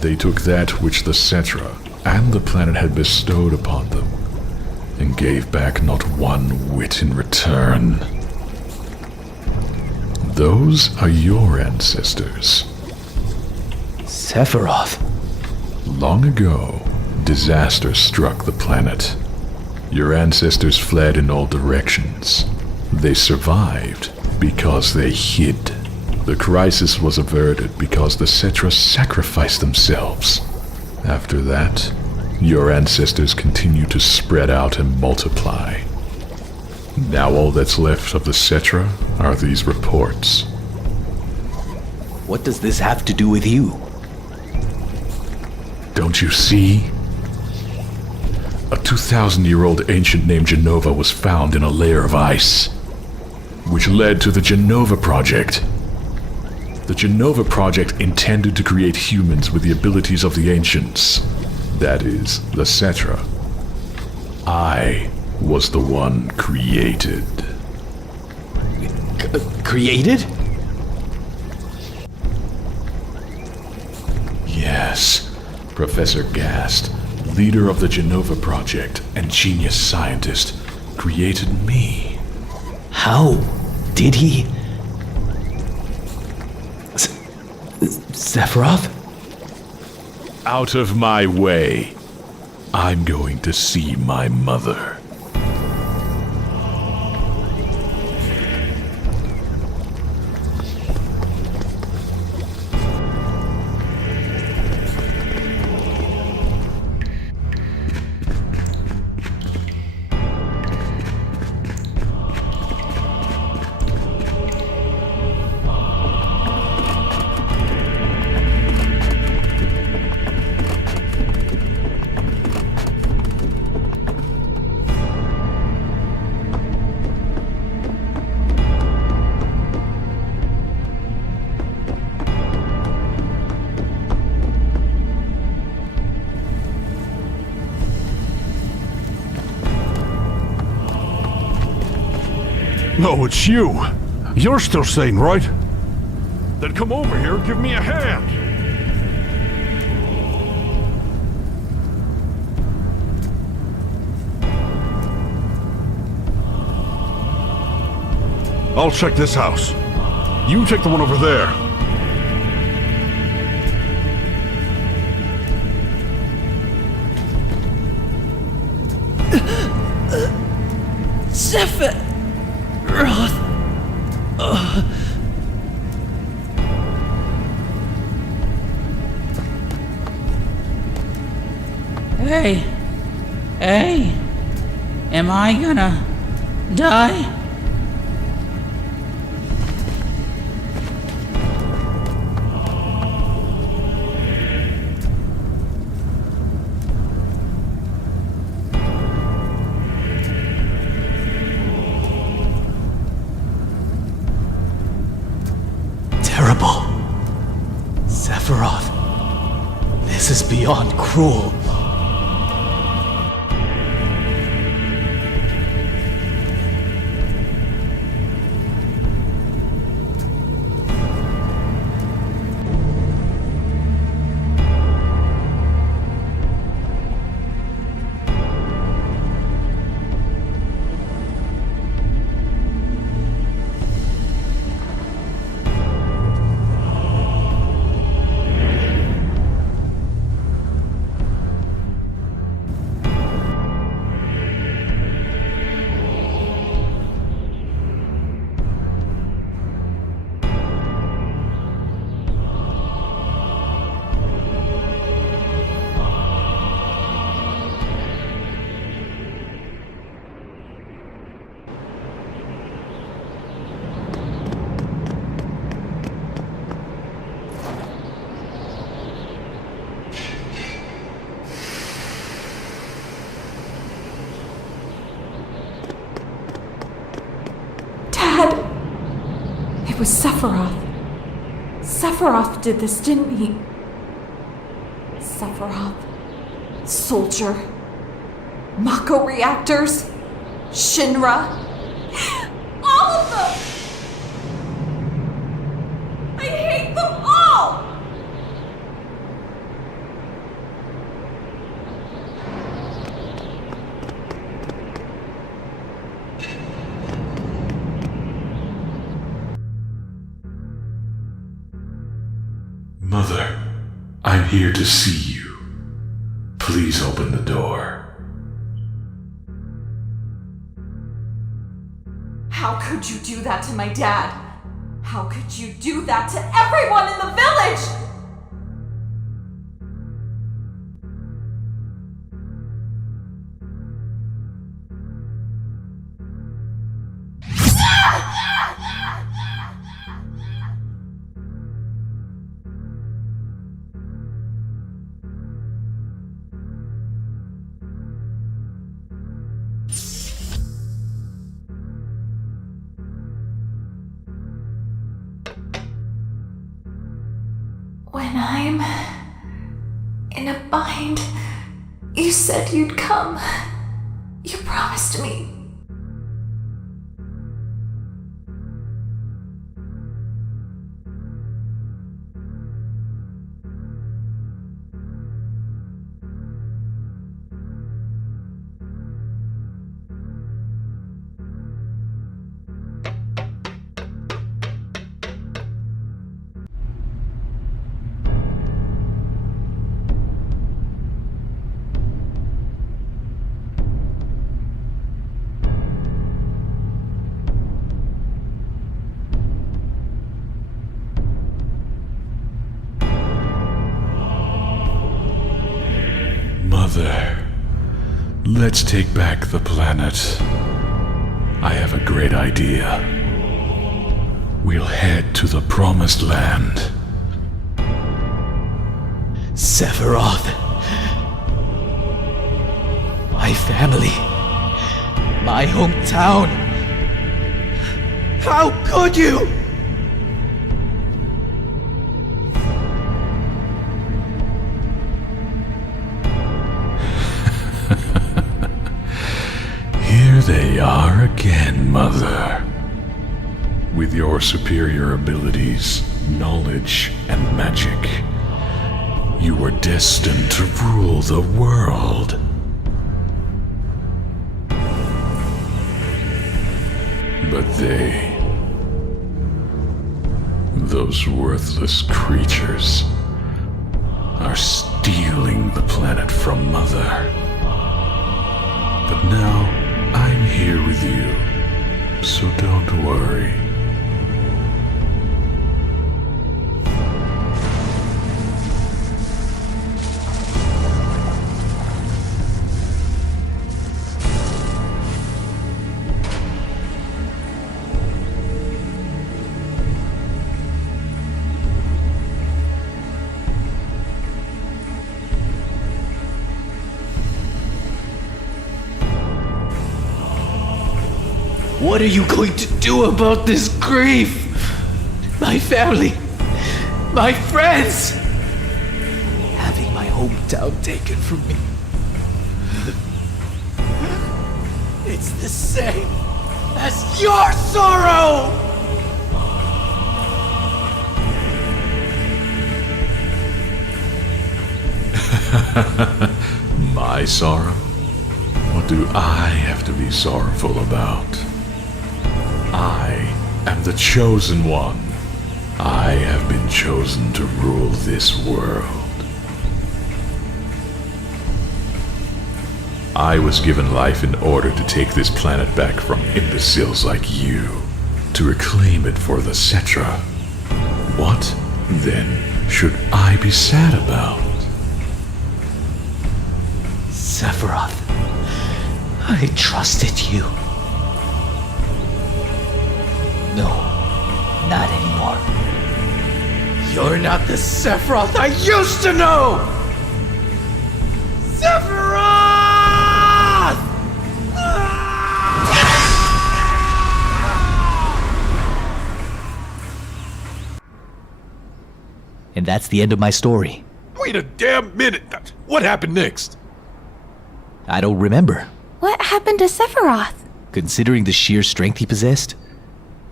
They took that which the Cetra and the planet had bestowed upon them, and gave back not one whit in return. Those are your ancestors. Sephiroth. Long ago, disaster struck the planet. Your ancestors fled in all directions. They survived because they hid. The crisis was averted because the Cetra sacrificed themselves. After that, your ancestors continued to spread out and multiply. Now all that's left of the Cetra are these reports. What does this have to do with you? Don't you see? A 2,000-year-old ancient named Genova was found in a layer of ice, which led to the Genova Project. The Genova Project intended to create humans with the abilities of the ancients, that is, the Cetra. I was the one created. Created? Yes, Professor Gast, leader of the Genova Project and genius scientist, created me. How did he? Sephiroth? Out of my way. I'm going to see my mother. No, it's you. You're still sane, right? Then come over here and give me a hand. I'll check this house. You take the one over there. Sephiroth. Hey. Hey. Am I gonna die? Terrible. Sephiroth. This is beyond cruel. It was Sephiroth. Sephiroth did this, didn't he? Sephiroth. Soldier. Mako reactors. Shinra. All of them! I hate them all! Mother, I'm here to see you. Please open the door. How could you do that to my dad? How could you do that to everyone in the village? When I'm in a bind, you said you'd come. You promised me. Mother, let's take back the planet. I have a great idea. We'll head to the Promised Land. Sephiroth. My family. My hometown. How could you? Here they are again, Mother. With your superior abilities, knowledge, and magic, you were destined to rule the world. But those worthless creatures, are stealing the planet from Mother. But now, I'm here with you, so don't worry. What are you going to do about this grief? My family, my friends, having my hometown taken from me. It's the same as your sorrow! My sorrow? What do I have to be sorrowful about? I am the chosen one. I have been chosen to rule this world. I was given life in order to take this planet back from imbeciles like you, to reclaim it for the Cetra. What, then, should I be sad about? Sephiroth, I trusted you. No, not anymore. You're not the Sephiroth I used to know! Sephiroth! And that's the end of my story. Wait a damn minute! What happened next? I don't remember. What happened to Sephiroth? Considering the sheer strength he possessed,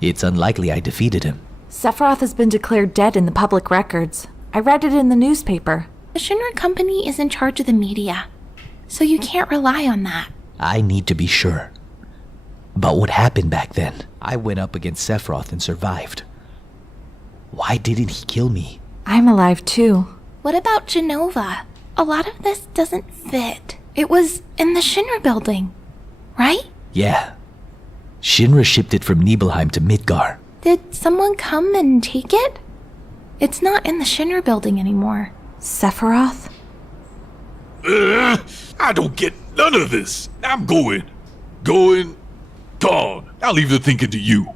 it's unlikely I defeated him. Sephiroth has been declared dead in the public records. I read it in the newspaper. The Shinra Company is in charge of the media, so you can't rely on that. I need to be sure. But what happened back then? I went up against Sephiroth and survived. Why didn't he kill me? I'm alive too. What about Genova? A lot of this doesn't fit. It was in the Shinra building, right? Yeah. Shinra shipped it from Nibelheim to Midgar. Did someone come and take it? It's not in the Shinra building anymore. Sephiroth? I don't get none of this. I'm going. Gone. I'll leave the thinking to you.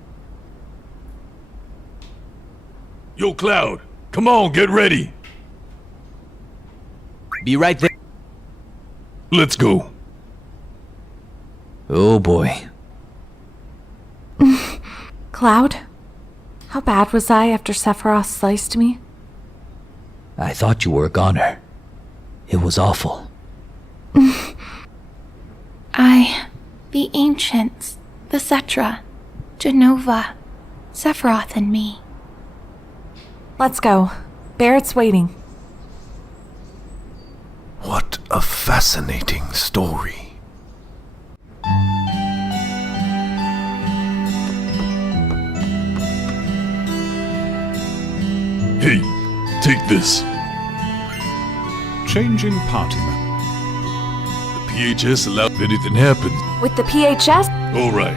Yo, Cloud, come on, get ready. Be right there. Let's go. Oh boy. Cloud? How bad was I after Sephiroth sliced me? I thought you were a goner. It was awful. The ancients, the Cetra, Genova, Sephiroth, and me. Let's go. Barrett's waiting. What a fascinating story. Hey, take this. Changing party member. The PHS allowed if anything happens. With the PHS? All right.